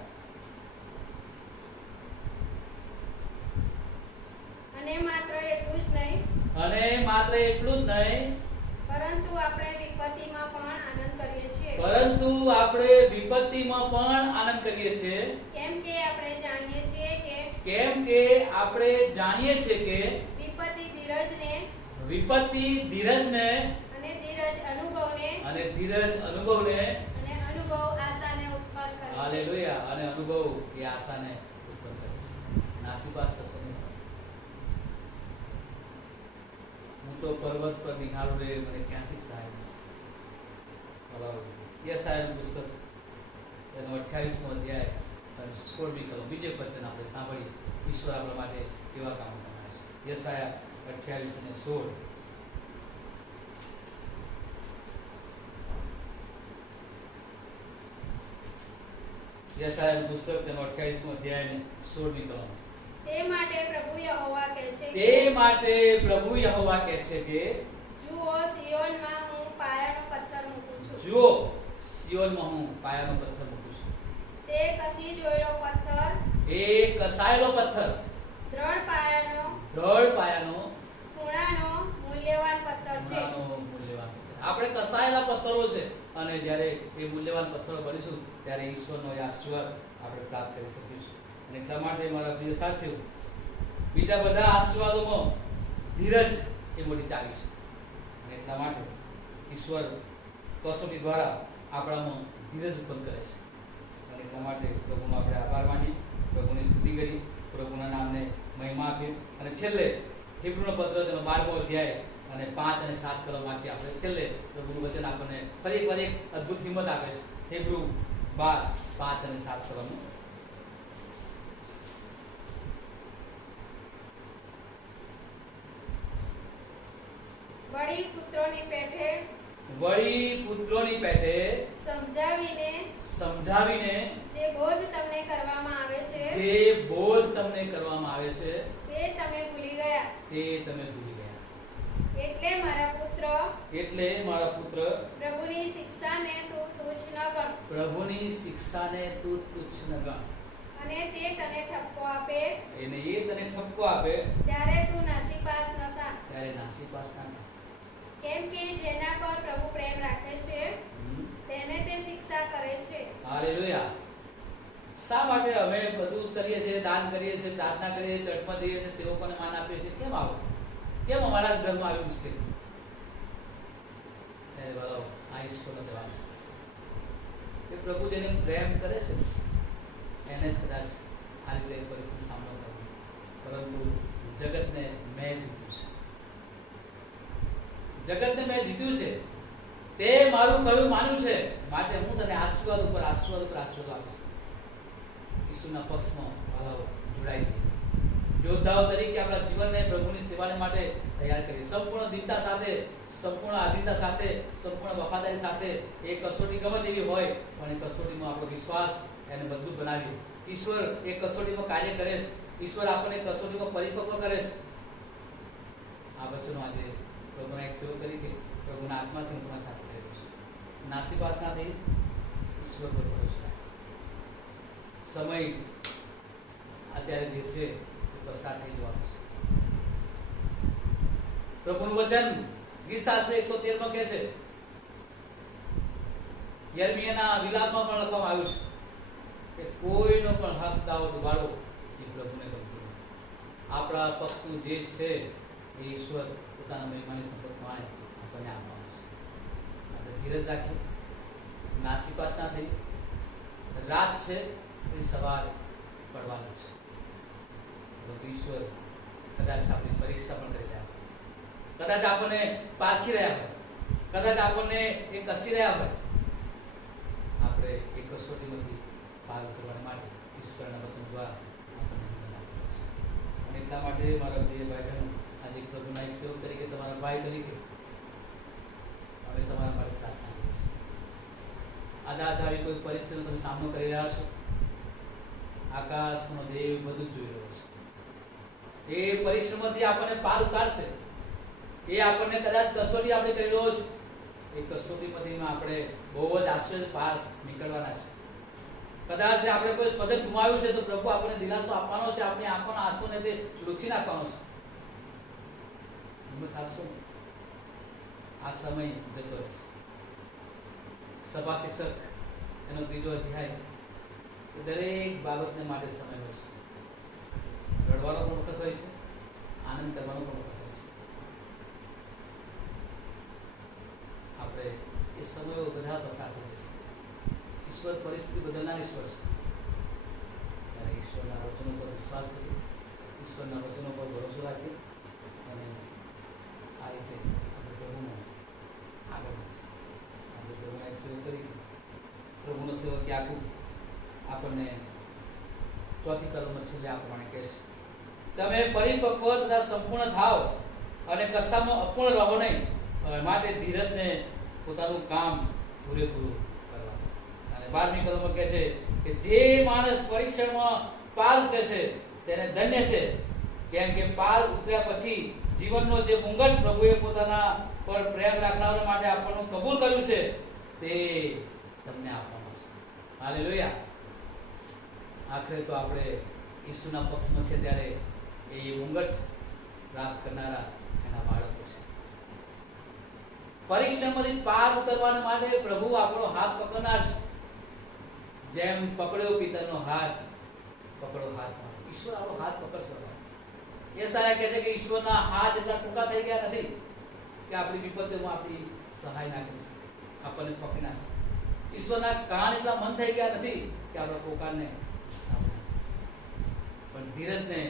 અને માત્ર એટલું જ નહીં, પરંતુ આપણે વિપત્તિમાં પણ આનંદ કરીએ છીએ. કેમ કે કેમ કે આપણે જાણીએ છીએ કે વિપત્તિ ધીરજને વિપત્તિ ધીરજને અને ધીરજ અનુભવને અને ધીરજ અનુભવને અને અનુભવ આશાને ઉત્પન્ન કરે છે. હાલેલુયા અને અનુભવ એ આશાને ઉત્પન્ન કરે છે. નાસીપાસ થશો નહીં. હું તો પર્વત પર નિહાળું રે મને ક્યાંથી સહાય મળશે. બરાબર. યશાયાનું પુસ્તક એનો 28મો અધ્યાય અને 16મી કલમ બીજે વચન આપણે સાંભળીએ. ઈશ્વર આપણા માટે કેવા કામ કરનાર છે. યશાયા 28 અને 16. યશાયાનું પુસ્તક તેનો 28મો અધ્યાય અને 16મી કલમ. તે માટે પ્રભુ યહોવા કહે છે તે માટે પ્રભુ યહોવા કહે છે કે જુઓ સિયોનમાં હું પાયાનો પથ્થર મૂકું છું. જુઓ સિયોનમાં હું પાયાનો પથ્થર મૂકું છું. તે કસી જોયેલો પથ્થર, એ કસાયેલો પથ્થર, દ્રઢ પાયાનો, દ્રઢ પાયાનો, ખૂણાનો, મૂલ્યવાન પથ્થર છે. ખૂણાનો મૂલ્યવાન પથ્થર. આપણે કસાયેલા પથ્થરો છે અને જ્યારે એ મૂલ્યવાન પથ્થરો બનીશું ત્યારે ઈશ્વરનો એ આશીર્વાદ આપણે પ્રાપ્ત કરી શકીશું. અને એટલા માટે મારા પ્રિય સાથીઓ, બીજા બધા આશીર્વાદોમાં ધીરજ એ મોટી ચાવી છે. અને એટલા માટે ઈશ્વર કસોટી દ્વારા આપણામાં ધીરજ ઉત્પન્ન કરે છે. અને એટલા માટે પ્રભુનો આપણે આભાર માની, પ્રભુની સ્તુતિ કરી, પ્રભુના નામને મહિમા આપીએ. અને છેલ્લે હિબ્રુનો પત્ર તેનો 12મો અધ્યાય અને 5 અને 7 કલમમાંથી આપણે છેલ્લે પ્રભુનું વચન આપણને ફરી એકવાર એક અદ્ભુત હિંમત આપે છે. હિબ્રુ 12, 5 અને 7 કલમ. વળી પુત્રોની પેઠે વળી પુત્રોની પેઠે સમજાવીને જે બોધ તમને કરવામાં આવે છે જે બોધ તમને કરવામાં આવે છે તે તમે ભૂલી ગયા. તે તમે ભૂલી ગયા. એટલે મારા પુત્ર પ્રભુની શિક્ષાને તું તુચ્છ ન ગણ. પ્રભુની શિક્ષાને તું તુચ્છ ન ગણ. અને તે તને ઠપકો આપે એને એ તને ઠપકો આપે ત્યારે તું નાસીપાસ ન થા. ત્યારે નાસીપાસ ના થા. કેમ કે જેના પર પ્રભુ પ્રેમ રાખે છે તેને તે શિક્ષા કરે છે. હાલેલુયા. શા માટે અમે બધું જ કરીએ છીએ, દાન કરીએ છીએ, પ્રાર્થના કરીએ છીએ, ચર્ચમાં જઈએ છીએ, સેવકોને માન આપીએ છીએ? કેમ આવું? કેમ અમારા જ ઘરમાં આવી મુશ્કેલી? એ બોલો, આ ઈશ્વરનો જવાબ છે. એ પ્રભુ જેને પ્રેમ કરે છે એને જ કદાચ આ રીતે પરિસ્થિતિનો સામનો કરવો. પરંતુ જગતને મેં જીત્યું છે. જગતને મેં જીત્યું છે. તે મારું કહ્યું માન્યું છે. માટે હું તને આશીર્વાદ ઉપર આશીર્વાદ ઉપર આશીર્વાદ આપીશ. ઈસુના પક્ષમાં વાલાઓ જોડાઈ જઈએ. યોદ્ધાઓ તરીકે આપણા જીવનને પ્રભુની સેવાને માટે તૈયાર કરીએ. સંપૂર્ણ દીનતા સાથે, સંપૂર્ણ આધીનતા સાથે, સંપૂર્ણ વફાદારી સાથે. એ કસોટી ગમે તેવી હોય પણ એ કસોટીમાં આપણો વિશ્વાસ એને મજબૂત બનાવીએ. ઈશ્વર એ કસોટીમાં કાર્ય કરે છે. ઈશ્વર આપણને કસોટીમાં પરિપક્વ કરે છે. આ વચનો આજે પ્રભુના એક સેવક તરીકે પ્રભુના આત્માથી હું તમારી સાથે કહી રહ્યો છું. નાસીપાસ ના થઈ, ઈશ્વર પર ભરોસો રાખો. સમય અત્યારે જે છે એ પસાર થઈ જવાનું છે. પ્રભુનું વચન ગીતશાસ્ત્ર 113 કહે છે, યર્મિયાના વિલાપમાં પણ લખવામાં આવ્યું છે કે કોઈનો પણ હક દાવો ડુબાડવો એ પ્રભુને ગમતું નથી. આપણા પક્ષનું જે છે એ ઈશ્વર પોતાના મહિમાની સંપત્તિ માણે આપણને આપવાનું છે. આપણે ધીરજ રાખીએ, નાસીપાસ ના થઈ. રાત છે એ સવાર પડવાનું છે. ઈશ્વર કદાચ આપણી પરીક્ષા પણ કરી રહ્યા હોય, કદાચ આપણને પારખી રહ્યા હોય, કદાચ આપણને એ કસી રહ્યા હોય. આપણે એ કસોટીમાંથી પાર કરવા માટે ઈશ્વરના વચન દ્વારા આપણને હિંમત આપી છે. અને એટલા માટે મારા પ્રિય ભાઈ બહેનો, આજે પ્રભુના એક સેવક તરીકે, તમારા ભાઈ તરીકે અમે તમારા માટે પ્રાર્થના કરીએ છીએ. કદાચ આવી કોઈ પરિસ્થિતિનો તમે સામનો કરી રહ્યા છો. આકાશનો દેવ બધું જ જોઈ રહ્યો છે. એ પરિશ્રમથી આપણને પાર ઉતારશે. એ આપણને કદાચ કસોટી આપણે કરી રહ્યો છે. એ કસોટીમાંથી આપણે બહુ જ આશ્ચર્ય પાર નીકળવાના છે. કદાચ આપણે કોઈ સ્વજન ગુમાવ્યું છે તો પ્રભુ આપણને દિલાસો આપવાનો છે. આપણી આંખોના આંસુને તે લૂછી નાખવાનો છે. હિંમત હારશો નહીં. આ સમય જતો રહેશે. સભા શિક્ષક એનો 3જો અધ્યાય દરેક બાબતને માટે સમય હોય છે. રડવાનો પણ વખત હોય છે, આનંદ કરવાનો પણ વખત હોય છે. આપણે એ સમયો બધા પસાર થઈ જશે. ઈશ્વર પરિસ્થિતિ બદલનાર ઈશ્વર છે. ત્યારે ઈશ્વરના વચનો પર વિશ્વાસ કરીએ, ઈશ્વરના વચનો પર ભરોસો રાખીએ અને આ રીતે આપણે પ્રભુનો આગળ વધીએ. આપણે પ્રભુના એક સેવક કરી પ્રભુનો સેવક યાકૂબ આપણને ચોથી કલમમાં છેલ્લે આ પ્રમાણે કહે છે, તમે પરિપક્વ તથા સંપૂર્ણ થાવ અને કશામાં અપૂર્ણ રહો નહીં, માટે ધીરજને પોતાનું કામ પૂરેપૂરું કરવા. અને 12મી કલમમાં કહે છે કે જે માણસ પરીક્ષણમાં પાર ઉતરે છે તેને ધન્ય છે, કેમ કે પાર ઉતર્યા પછી જીવનનો જે મુંગટ પ્રભુએ પોતાના પર પ્રેમ રાખનારા માટે આપવાનું કબૂલ કર્યું છે તે તમને આપવામાં આવશે. હાલેલુયા. આખરે તો આપણે ઈસુના પક્ષમાં છે ત્યારે એ મુંગટ પ્રાપ્ત કરનારા એના બાળકો છે. પરીક્ષામાંથી પાર ઉતરવા માટે પ્રભુ આપણો હાથ પકડનાર છે. જેમ પકડ્યો પિતરનો હાથ, પકડો હાથમાં. ઈશ્વર આપણો હાથ પકડશે. એ સારા કહે છે કે ઈશ્વરના હાથ એટલા ટૂંકા થઈ ગયા નથી કે આપણી વિપત્તિઓમાં આપણી સહાય ના કરી શકે, આપણને પકડી ના શકે. ઈશ્વરના કાન એટલા મન થઈ ગયા નથી કે આપણા પોકારને સાંભળી શકે. પણ ધીરજને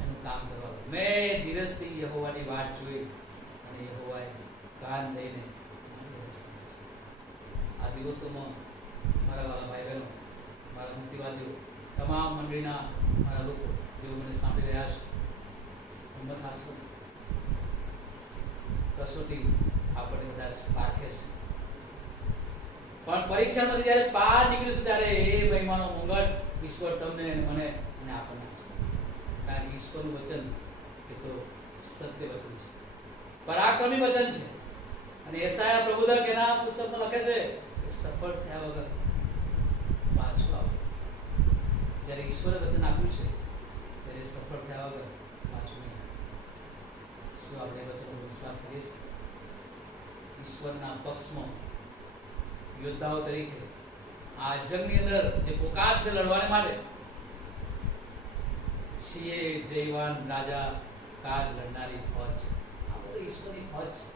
એનું કામ કરવા. મેં ધીરજથી યહોવાની વાટ જોઈ અને યહોવાએ કાન દઈને આ દિવસોમાં મારા વાલા ભાઈ બહેનો, મારા મુક્તિવાદીઓ, તમામ મંડળીના મારા લોકો જેઓ મને સાંભળી રહ્યા છે, હિંમત હારશો નહીં. કસોટી આપણને કદાચ પારખે છે, પણ પરીક્ષામાંથી જ્યારે પાર નીકળીશું ત્યારે એ મહિમાનો મુંગટ ઈશ્વર તમને અને મને અને આપણને આપશે. કારણ કે ઈશ્વરનું વચન એ તો સત્ય વચન છે, પરાક્રમી વચન છે. અને યશાયા પ્રભુદક એના પુસ્તકમાં લખે છે કે સફળ થયા વગર પાછું આવે. જ્યારે ઈશ્વરે વચન આપ્યું છે ત્યારે સફળ થયા વગર પાછું નહીં આવે. શું આપણે વચનો વિશ્વાસ કરીએ છીએ? ઈશ્વરના પક્ષમાં યોદ્ધાઓ તરીકે આ જંગની અંદર જે પોકાર છે લડવાને માટે, છીએ જયવાન રાજા કાજ લડનારી ફોજ. આ બધું ઈશ્વરની ફોજ છે.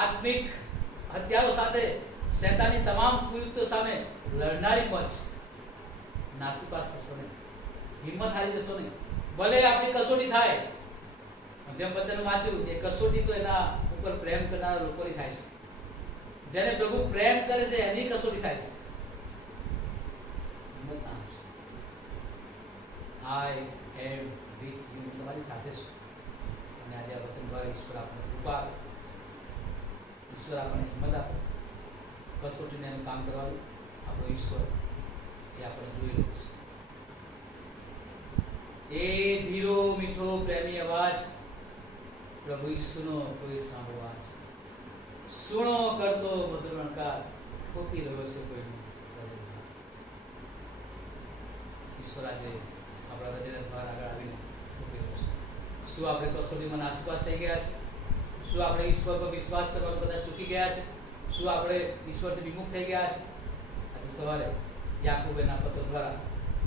આત્મિક હત્યાઓ સાથે શૈતાનની તમામ કુયુક્તો સામે લડનારી ફોજ છે. નાસીપાસ થશો નહીં, હિંમત હારી જશો નહીં. ભલે આપણી કસોટી થાય, જેમ વચન વાંચ્યું એ કસોટી તો એના ઉપર પ્રેમ કરનારા લોકોની થાય છે. જેને પ્રભુ પ્રેમ કરે છે એની કસોટી થાય છે. હિંમત ના હશે. આઈ એમ વિથ યુ, તમારી સાથે છું. અને આજે આ વચન દ્વારા ઈશ્વર આપણને કૃપા આપે, ઈશ્વર આપણને હિંમત આપે. કસોટીને એનું કામ કરવાનું આપણો ઈશ્વર એ આપણે જોઈ રહ્યો છે. એ ધીરો મીઠો પ્રેમી અવાજ પ્રભુ ઈસુનો કોઈ સાંભળવા છે. સુણો કરતો મધુર રણકાર ઠોકી રહ્યો છે કોઈનું હૃદય. ઈશ્વર આજે આપણા હૃદયના દ્વાર આગળ આવીને ઠોકી રહ્યો છે. શું આપણે કસોટીમાં નાસીપાસ થઈ ગયા છે? શું આપણે ઈશ્વર પર વિશ્વાસ કરવાનું કદાચ ચૂકી ગયા છે? શું આપણે ઈશ્વરથી વિમુખ થઈ ગયા છે? આજે સવારે યાકૂબ એના પત્ર દ્વારા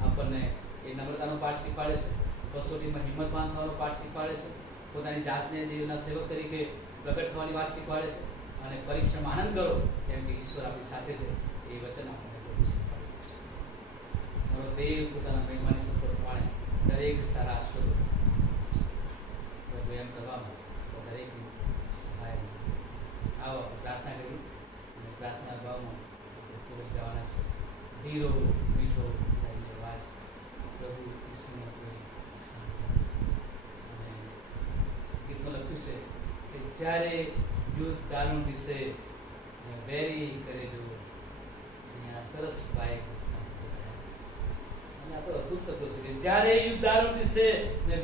આપણને એ નમ્રતાનો પાઠ શીખવાડે છે, કસોટીમાં હિંમતવાન થવાનો પાઠ શીખવાડે છે, પોતાની જાતને દેવના સેવક તરીકે પ્રગટ થવાની વાત શીખવાડે છે, અને પરીક્ષામાં આનંદ કરો કેમ કે ઈશ્વર આપણી સાથે છે. એ વચન આપણને પ્રભુ શીખવાડે છે. મારો દેવ પોતાના મહિમાની સંપર્ક પ્રમાણે દરેક સારા આશીર્વાદો પ્રભુ એમ કરવામાં દરેકની સહાય. આવો પ્રાર્થના કરી અને પ્રાર્થના ભાવમાં પુરુષ જવાના છે. ધીરો મીઠો અવાજ પ્રભુ ઈસુનો કોઈ સાંભળે છે. અને ગીતમાં લખ્યું છે કે જ્યારે યુદ્ધ દારૂણ વિશે વેરી કરે જો, અહીંયા સરસ ભાઈ અને આ તો અદ્ભુત શબ્દો છે કે જ્યારે યુદ્ધ દારૂણ વિશે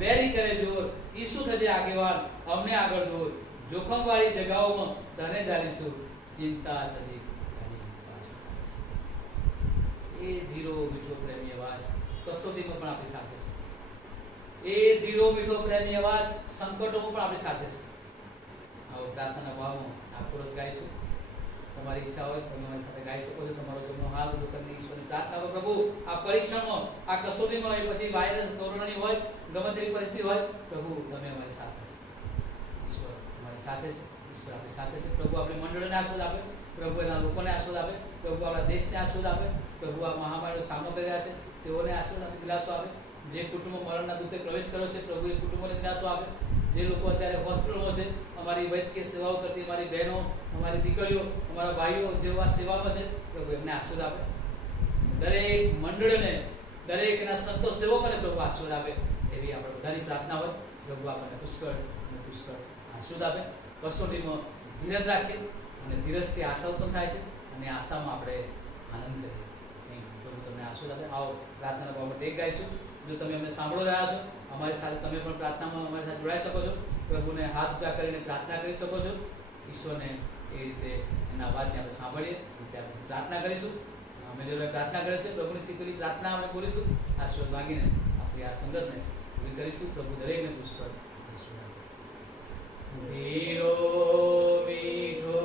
વેરી કરે જોર, ઈસુ થજે આગેવાન, અમને આગળ દોર, જોખમવાળી જગાઓમાં તને જાણીશું, ચિંતા તજી એ ધીરો મીઠો પ્રેમી અવાજ કસોટીમાં પણ આપણી સાથે છે. એ ધીરો મીઠો પ્રેમી અવાજ સંકટોમાં પણ આપણી સાથે છે. આવો પ્રાર્થના ભાવમાં આ પુરુષ ગાઈશું તમારી ઈચ્છા હોય તો તમે અમારી સાથે ગાઈ શકો છો. તમારો જમણો હાથ ઊંચો કરીને ઈશ્વરની પ્રાર્થના કરો. પ્રભુ આ પરીક્ષામાં, આ કસોટીમાં હોય, પછી વાયરસ કોરોનાની હોય, ગમે તેવી પરિસ્થિતિ હોય, પ્રભુ તમે અમારી સાથે. ઈશ્વર અમારી સાથે છે. ઈશ્વર આપણી સાથે છે. પ્રભુ આપણી મંડળીને આશીર્વાદ આપે. પ્રભુ એના લોકોને આશીર્વાદ આપે. પ્રભુ આપણા દેશને આશીર્વાદ આપે. પ્રભુ આ મહામારીનો સામનો કરી રહ્યા છે તેઓને આશીર્વાદ આપે, દિલાસો આપે. જે કુટુંબો મરણના દૂતે પ્રવેશ કર્યો છે, પ્રભુ એ કુટુંબોને દિલાસો આપે. જે લોકો અત્યારે હોસ્પિટલમાં છે, અમારી વૈદ્યકીય સેવાઓ કરતી અમારી બહેનો, અમારી દીકરીઓ, અમારા ભાઈઓ જેઓ આ સેવામાં છે, પ્રભુ એમને આશીર્વાદ આપે. દરેક મંડળીને, દરેકના સંતો સેવકોને પ્રભુ આશીર્વાદ આપે એવી આપણે બધાની પ્રાર્થના હોય. પ્રભુ આપણને પુષ્કળ અને પુષ્કળ આશીર્વાદ આપે. કસોટીમાં ધીરજ રાખીએ અને ધીરજથી આશા ઉત્પન્ન થાય છે અને આશામાં આપણે આનંદ કરીએ. નહીં, પ્રભુ તમને આશીર્વાદ આપે. આવો પ્રાર્થનાના ભાવમાં ટેક ગાઈશું. જો તમે અમને સાંભળો રહ્યા છો, અમારી સાથે તમે પણ પ્રાર્થનામાં અમારી સાથે જોડાઈ શકો છો. પ્રભુને હાથ ઊંચા કરીને પ્રાર્થના કરી શકો છો. ઈશ્વરને એ રીતે એના અવાજને આપણે સાંભળીએ, ત્યારે પ્રાર્થના કરીશું. અમે જે પ્રાર્થના કરે છે, પ્રભુની શીખેલી પ્રાર્થના આપણે બોલીશું. આશીર્વાદ માંગીને આપણી આ સંગતને પૂરી કરીશું. પ્રભુ દરેકને પુષ્કળ આશીર્વાદ આપે. ધીરો મીઠો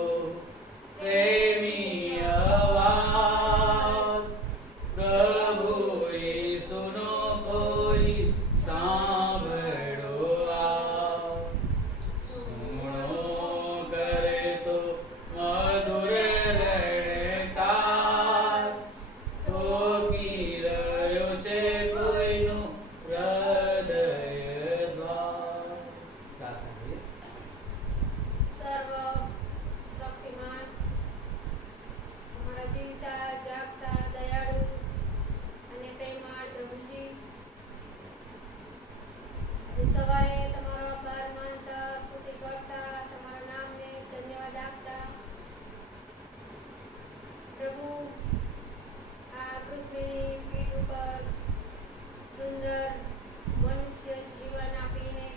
પ્રેમી અવાજ પ્રભુ ઈસુનો કોઈ સાંભળો આ. સુમણો કરે તો મધુર રણકાર, ઠોકી રહ્યો છે કોઈનું હૃદય દ્વાર. પ્રાર્થના કરીએ. સર્વ શક્તિમાન, અમારા જીવતા જાગતા દયાળુ અને પ્રેમાળ પ્રભુજી, આજે સવારે તમારો આભાર માનતા, સ્તુતિ કરતા, તમારા નામને ધન્યવાદ આપતા, પ્રભુ આ પૃથ્વીની પીઠ ઉપર સુંદર મનુષ્ય જીવન આપીને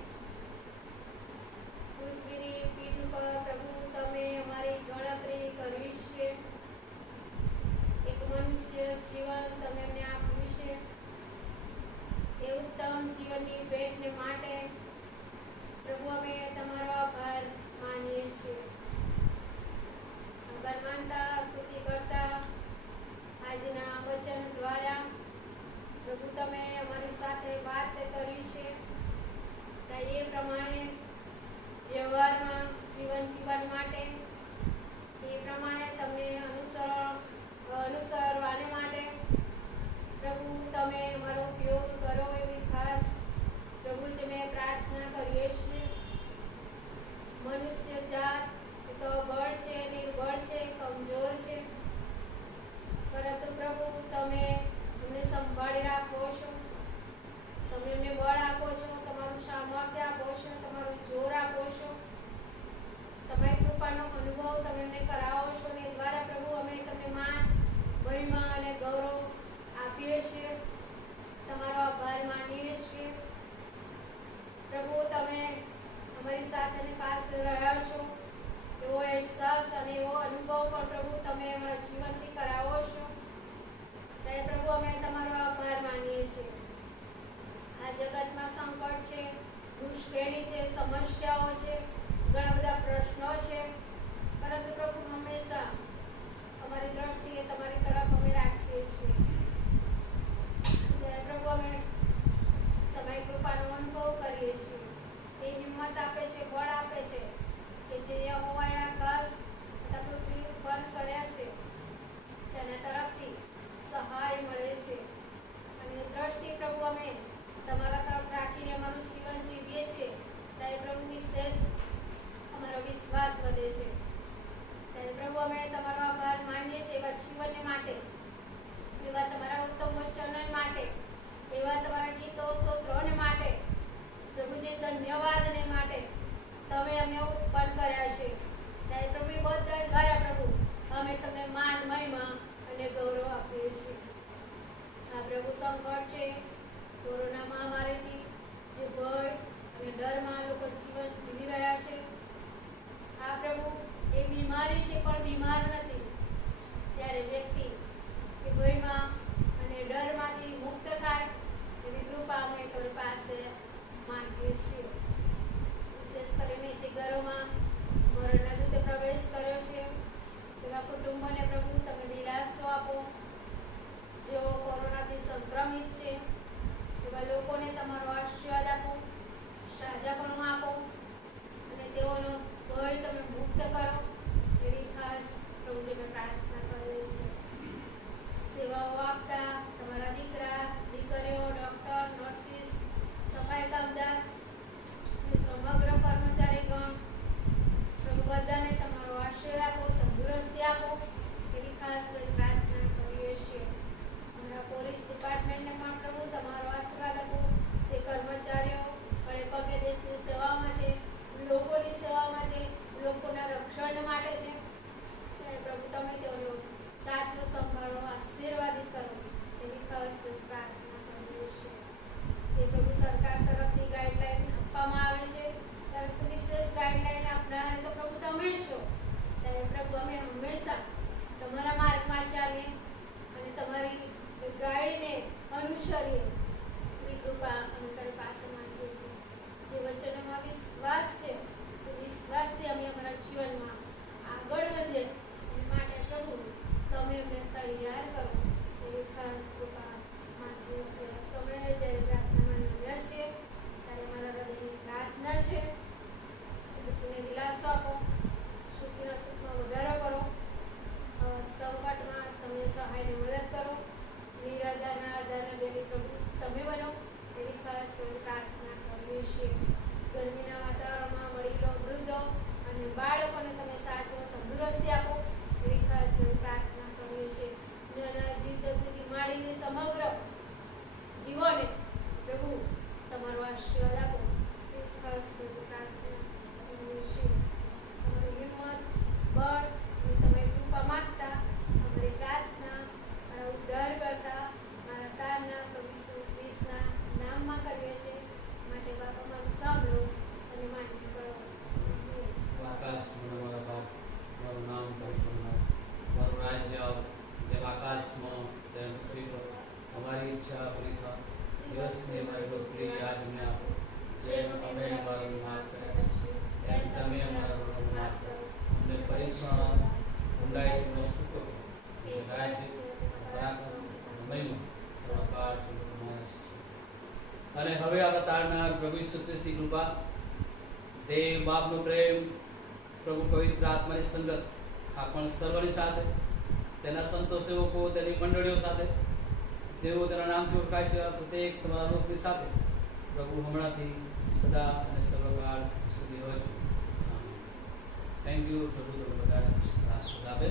પૃથ્વીની પીઠ ઉપર પ્રભુ તમે અમારી ગણતરી કરવી છે. એક મનુષ્ય જીવન તમે અમને આપ્યું છે. એ ઉત્તમ જીવનની ભેટને માટે પ્રભુ અમે તમારો આભાર માનીએ છીએ. આભાર માનતા, સ્તુતિ કરતા આજના વચન દ્વારા પ્રભુ તમે અમારી સાથે વાત કરી છે. એ પ્રમાણે વ્યવહારમાં જીવન જીવવા માટે, એ પ્રમાણે તમને અનુસરવાને માટે પ્રભુ તમે અમારો ઉપયોગ કરો એવી ખાસ પ્રભુ જ મેં પ્રાર્થના કરીએ છીએ. મનુષ્ય જાત એ તો બળ છે, નિર્બળ છે, કમજોર છે, પરંતુ પ્રભુ તમે અમને સંભાળી રાખો છો. તમે અમને બળ આપો છો, તમારું સામર્થ્ય આપો છો, તમારું જોર આપો છો, તમારી કૃપાનો અનુભવ તમે અમને કરાવો છો ને એ દ્વારા પ્રભુ અમે તમને માન, મહિમા અને ગૌરવ આપીએ છીએ. તમારો આભાર માનીએ છીએ. પ્રભુ તમે અમારી સાથે અને પાસે રહ્યા છો એવો અહેસાસ અને એવો અનુભવ પણ પ્રભુ તમે અમારા જીવનથી કરાવો છો. ત્યારે પ્રભુ અમે તમારો આભાર માનીએ છીએ. આ જગતમાં સંકટ છે, મુશ્કેલી છે, સમસ્યાઓ છે, ઘણા બધા પ્રશ્નો છે, પરંતુ પ્રભુ હંમેશા અમારી દ્રષ્ટિએ તમારી તરફ અમે રાખીએ છીએ. ત્યારે પ્રભુ અમે તમારી કૃપાનો અનુભવ કરીએ છીએ. એ હિંમત આપે છે, બળ આપે છે કે જે યહોવાએ આકાશ તથા પૃથ્વી બંધ કર્યા છે તેના તરફથી સહાય મળે છે. અને દ્રષ્ટિ પ્રભુ અમે તમારા તરફ રાખીને અમારું જીવન જીવીએ છીએ ત્યારે પ્રભુ વિશેષ અમારો વિશ્વાસ વધે છે. ત્યારે પ્રભુ અમે તમારો આભાર માનીએ છીએ એવા જીવનને માટે, એવા તમારા ઉત્તમ વચનો માટે, એવા તમારા ગીતો સ્તોત્રોને માટે, પ્રભુ જે ધન્યવાદને માટે તમે અમને ઉત્પન્ન કર્યા છે. ત્યારે પ્રભુ એ બધા દ્વારા પ્રભુ અમે તમને માન, મહિમા અને ગૌરવ આપીએ છીએ. આ પ્રભુ સંકટ છે, કોરોના મહામારીથી જે ભય અને ડરમાં લોકો જીવન જીવી રહ્યા છે, આ પ્રભુ એ બીમારી છે પણ બીમાર નથી. ત્યારે વ્યક્તિ એ ભયમાં અને ડરમાંથી મુક્ત થાય એવી કૃપા અમે તમારી પાસે માંગીએ છીએ. વિશેષ કરીને જે ઘરોમાં મરણના દૂતે પ્રવેશ કર્યો છે એવા અનુસરીએ એવી કૃપા અમે તારી પાસે માંગીએ છીએ. જે વચનોમાં વિશ્વાસ છે તે વિશ્વાસથી અમે અમારા જીવનમાં આગળ વધીએ એ માટે પ્રભુ તમે અમને તૈયાર કરો એવી ખાસ કૃપા માંગીએ છીએ. આ સમયે જ્યારે પ્રાર્થનામાં આવ્યા છીએ ત્યારે અમારા હૃદયની પ્રાર્થના છે દુઃખીને દિલાસો આપો, સુખીના સુખમાં વધારો કરો, સંકટમાં તમે સહાયને મદદ કરો, નિરાધારના આધારના બેલી પ્રભુ તમે બનો એવી ખાસ પ્રાર્થના કરીએ છીએ. ગરમીના વાતાવરણમાં વડીલો, વૃદ્ધો અને બાળકોને તમે સાચવો, તંદુરસ્તી આપો એવી ખાસ પ્રાર્થના કરીએ છીએ. નાના જીવજંતુથી માંડીને સમગ્ર જીવોને પ્રભુ તમારો આશીર્વાદ આપો એવી ખાસ પ્રાર્થના કરીએ છીએ. તમારી હિંમત, બળ અને તમે કૃપા માંગતા અમારી પ્રાર્થના મારા ઉદ્ધાર કરતા મારા તારના પ્રભુ ઈસુ ખ્રિસ્તના નામમાં કરીએ છીએ. માટે બાપ અમારું સાંભળો અને માન્ય કરો. આકાશમાં અમારા બાપ, તમારું નામ પરિપૂર્ણ, તમારું રાજ્ય આવ, જેમ આકાશમાં તેમ પૃથ્વી પર અમારી ઈચ્છા પૂરી થાય. દિવસની અમારી રોટલી આજ અમને આપો, જેમ અમે અમારું માફ કર્યા છે એમ તમે અમારા ઋણો માફ કરો. અમને પરીક્ષણ ઊંડાઈથી ન છૂટો, રાજ્ય, પરાક્રમ, મહિમા સર્વકાળ સુધી તમારા છે. અને હવે આપણા તારનાર પ્રભુ ઈસુ ખ્રિસ્તની કૃપા, દેવ બાપનો પ્રેમ, પ્રભુ પવિત્ર આત્માની સંગત આપણ સર્વની સાથે, તેના સંતો સેવકો, તેની મંડળીઓ સાથે, તેઓ તેના નામથી ઓળખાય છે પ્રત્યેક તમારા લોકની સાથે પ્રભુ હમણાંથી સદા અને સર્વકાળ સુધી હોય છે. થેન્ક યુ પ્રભુ, તમે બધાને આશીર્વાદ આપે.